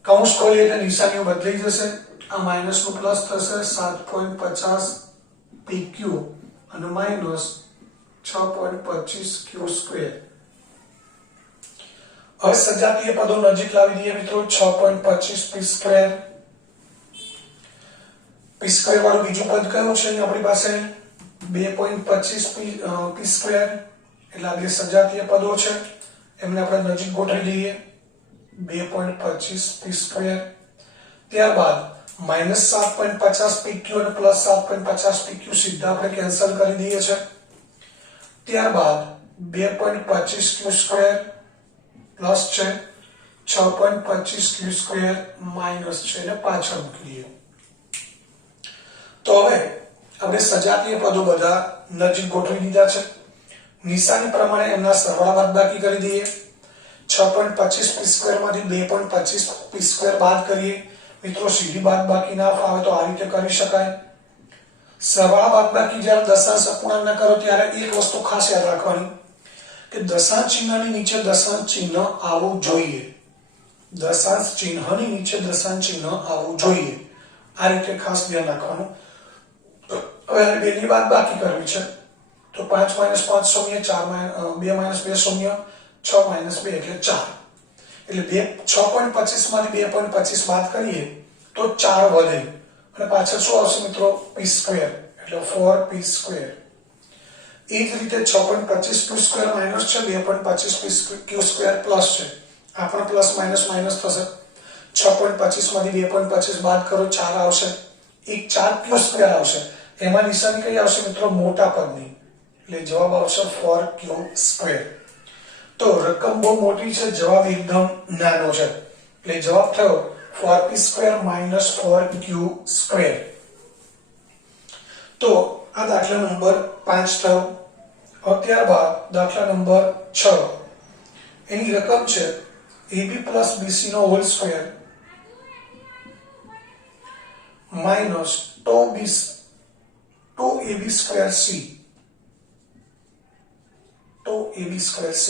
કૌંસ ખોલીએ એટલે નિશાનીઓ બદલાઈ જશે. આ માઈનસ નું પ્લસ થશે 7.50 PQ અને માઈનસ 6.25q સ્ક્વેર. હવે સજાતીય પદો નજીક લાવી દઈએ મિત્રો. 6.25p square. p સ્ક્વેર વાળું બીજું પદ કયું છે આપણી પાસે? 2.25p square. એટલે આ બે સજાતીય પદો છે એમને આપણે નજીક ગોઠવી દઈએ. 2.25p square. ત્યારબાદ માઈનસ 7.50pq અને પ્લસ 7.50pq સીધા આપણે કેન્સલ કરી દઈએ છે. ત્યારબાદ 2.25q સ્ક્વેર પ્લસ છે 6.25 ક્યુ સ્ક્વેર માઇનસ છે એને પાછળ મૂકી દઈએ. તો હવે આપણે સજાતીય પદો બધા નજીક ગોઠવી દીધા છે. નિશાની પ્રમાણે એમના સરવાળા બાદબાકી કરી દઈએ. 6.25 પી સ્ક્વેર માંથી 2.25 પી સ્ક્વેર બાદ કરીએ. મિત્રો સીધી બાદબાકી ના ફાવે તો આ રીતે કરી શકાય. સરવાળા બાદબાકી જ્યારે દશાંશ અપૂર્ણાંકના કરો ત્યારે એક વસ્તુ ખાસ યાદ રાખવાની કે દશાંશ ચિહ્નની નીચે દશાંશ ચિહ્ન આવવું જોઈએ. દશાંશ ચિહ્નની નીચે દશાંશ ચિહ્ન આવવું જોઈએ. આ રીતે ખાસ ધ્યાન રાખવાનું. હવે 2 ની બાદબાકી કરવી છે તો 5 - 5 શૂન્ય, 2 - 2 શૂન્ય, 6 - 2 એટલે 4. એટલે 6.25 માંથી 2.25 બાદ કરીએ તો 4 વધે અને પાછળ શું આવશે મિત્રો? પી સ્ક્વેર એટલે 4p સ્ક્વેર. એ જ રીતે 6.25 ક્યુ સ્ક્વેર માઇનસ છે, 2.25 ક્યુ સ્ક્વેર પ્લસ છે. આ પણ પ્લસ માઇનસ માઇનસ થશે. 6.25 માંથી 2.25 બાદ કરો 4 આવશે. એક 4 ક્યુ સ્ક્વેર આવશે. એમાં નિશાની કઈ આવશે મિત્રો? મોટા પદની. એટલે જવાબ આવશે 4q સ્ક્વેર. તો રકમ બહુ મોટી છે, જવાબ એકદમ નાનો છે. એટલે જવાબ થયો 4p square minus 4q square. તો આ દાખલા નંબર 5 થયો. ત્યારબાદ દાખલા નંબર 6. એની રકમ છે ab પ્લસ bc નો whole square minus 2ab square c. 2ab square c.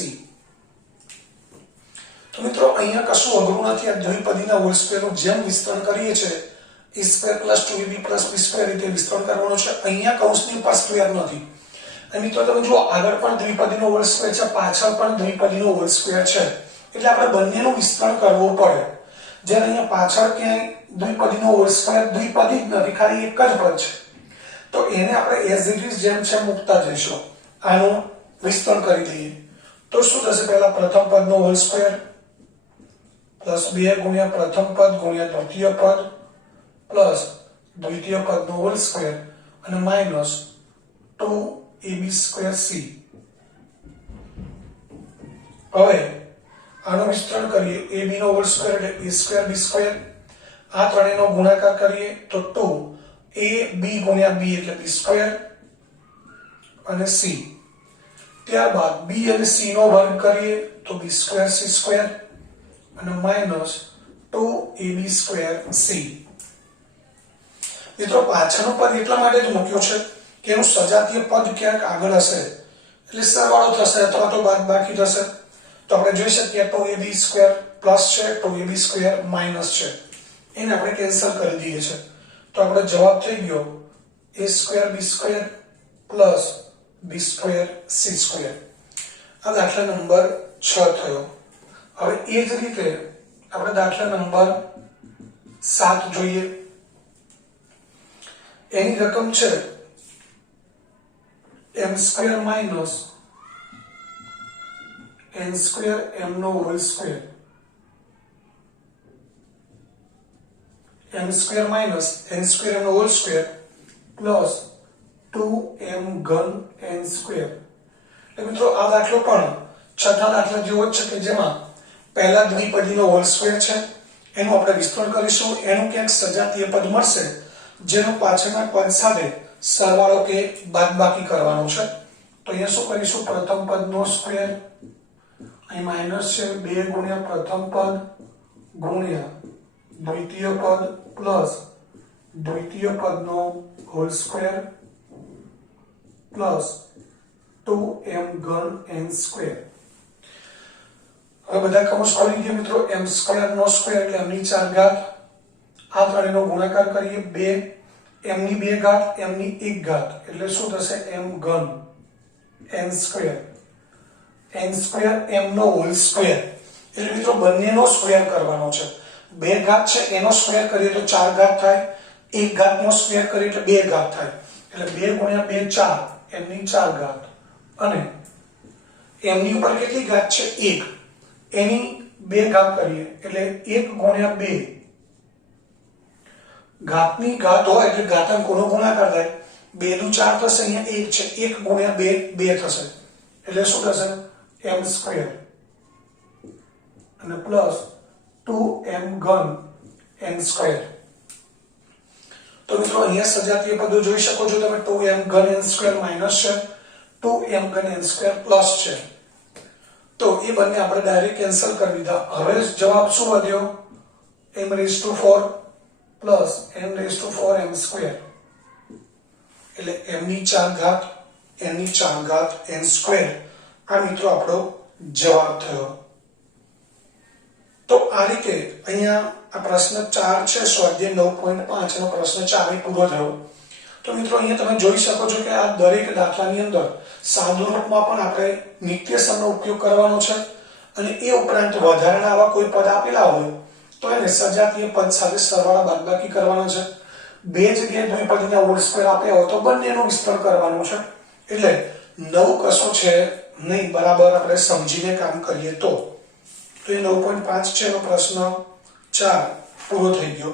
તો મિત્રો અહીંયા કશું અઘરું નથી. આ દ્વિપદીના હોલ સ્ક્વેરનું જેમ વિસ્તરણ કરીએ છીએ a square plus 2ab plus b square રીતે વિસ્તરણ કરવાનું છે. અહીંયા કૌંસની પાસ સ્ક્વેર નથી. અને મિત્રો તમે જુઓ આગળ પણ દ્વિપદીનો હોલ સ્ક્વેર છે, પાછળ પણ દ્વિપદીનો હોલ સ્ક્વેર છે. એટલે આપણે બંનેનું વિસ્તરણ કરવું પડે. જ્યારે અહીંયા પાછળ ક્યાંય દ્વિપદીનો હોલ સ્ક્વેર દ્વિપદી જ નથી, ખાલી એક જ પદ છે. તો એને આપણે એઝ ઇટ ઇઝ જેમ છે મૂકતા જઈશું. આનું વિસ્તરણ કરી દઈએ તો શું થશે? પહેલા પ્રથમ પદનો હોલ સ્ક્વેર પ્લસ 2 ગુણ્યા પ્રથમ પદ ગુણ્યા દ્વિતીય પદ પ્લસ દ્વિતીય પદનો હોલ સ્ક્વેર અને માઇનસ 2ab સ્ક્વેર c. હવે આનું વિસ્તરણ કરીએ. ab નો હોલ સ્ક્વેર એટલે a સ્ક્વેર b સ્ક્વેર. આ ત્રણેયનો ગુણાકાર કરીએ તો 2ab ગુણ્યા b એટલે b સ્ક્વેર અને c. ત્યારબાદ b અને c નો વર્ગ કરીએ તો b સ્ક્વેર c સ્ક્વેર અને માઇનસ 2ab સ્ક્વેર c. મિત્રો પાછળનું પદ એટલા માટે જ મૂક્યું છે કે એનું સજાતીય પદ ક્યાંક આગળ હશે એટલે સરવાળો થશે અથવા તો બાદબાકી થશે. તો આપણે જોઈ શકીએ 2ab સ્ક્વેર પ્લસ છે, 2ab સ્ક્વેર માઇનસ છે. એને આપણે કેન્સલ કરી દઈએ છે. તો આપણો જવાબ થઈ ગયો a square b square plus b square c square. આ દાખલા નંબર 6 થયો. હવે એ જ રીતે આપણે દાખલા નંબર 7 જોઈએ. એની રકમ છે m square minus n square m નો whole square. m square minus n square m નો હોલ સ્ક્વેર પ્લસ 2m ઘન n સ્ક્વેર. એટલે મિત્રો આ દાખલો પણ છઠ્ઠા દાખલા જેવો જ છે કે જેમાં પહેલા દ્વિપદીનો હોલ સ્ક્વેર છે, એનું આપણે વિસ્તરણ કરીશું. એનું ક્યાંક સજાતીય પદ મળશે જેનો પાછળના પદ સાથે સરવાળો કે બાદબાકી કરવાનો છે. તો અહીંયા શું કરીશું? પ્રથમ પદનો સ્ક્વેર, અહીં માઇનસ છે 2 ગુણ્યા પ્રથમ પદ ગુણ્યા દ્વિતીય પદ પ્લસ દ્વિતીય પદનો હોલ સ્ક્વેર પ્લસ 2m ઘન n સ્ક્વેર. હવે બધા કૌંસ ખોલી દઈએ મિત્રો. m સ્ક્વેર નો સ્ક્વેર એટલે m ની 4 ઘાત. આ ત્રણેયનો ગુણાકાર કરીએ 2 m ની 2 ઘાત m ની 1 ઘાત એટલે શું થશે? m ઘન n square. n square m નો હોલ સ્ક્વેર એટલે મિત્રો બંનેનો સ્ક્વેર કરવાનો છે. 2 ઘાત છે એનો સ્ક્વેર કરીએ તો 4 ઘાત થાય, 1 ઘાતનો સ્ક્વેર કરીએ એટલે 2 ઘાત થાય. એટલે 2 ગુણ્યા 2 4 m ની 4 ઘાત અને m ની ઉપર કેટલી ઘાત છે? 1. એની 2 ઘાત કરીએ એટલે 1 ગુણ્યા 2 ઘાતની ઘાત હોય એટલે ઘાતાંકોનો ગુણાકાર થાય. 2 નું 4 થશે, અહીંયા 1 છે, 1 ગુણ્યા 2 2 થશે એટલે શું થશે? m સ્ક્વેર અને પ્લસ 2m ઘન n સ્ક્વેર. તો મિત્રો અહીંયા સજાતીય પદો જોઈ શકો છો તમે 2m ઘન n સ્ક્વેર માઈનસ છે 2m ઘન n સ્ક્વેર પ્લસ છે. તો એ બંને આપણે ડાયરેક્ટ કેન્સલ કરી દીધા. હવે જવાબ શું વધ્યો m⁴ પ્લસ n⁴m સ્ક્વેર એટલે m ની 4 ઘાત n ની 4 ઘાત n સ્ક્વેર. આ મિત્રો આપણો જવાબ થયો. તો આ રીતે અહીંયા આ પ્રશ્ન 4 છે સ્વાધ્યાય 9.5 નો પ્રશ્ન 4 પૂરો થયો. તો મિત્રો અહીંયા તમે જોઈ શકો છો કે આ દરેક દાખલાની અંદર સાદુરૂપમાં પણ આપણે નિત્યસમનો ઉપયોગ કરવાનો છે અને એ ઉપરાંત વધારાના આવા કોઈ પદ આપેલા હોય તો એને સજાતીય પદ સાથે સરવાળા બાદબાકી કરવાનો છે. બે જગ્યાએ દ્વિપદીના હોલ સ્ક્વેર આપ્યા હોય તો બંનેનો વિસ્તર કરવાનો છે. એટલે નવું કશું છે નહીં, બરાબર આપણે સમજીને કામ કરીએ તો એ 9.5 છે એનો પ્રશ્ન 4 પૂરો થઈ ગયો.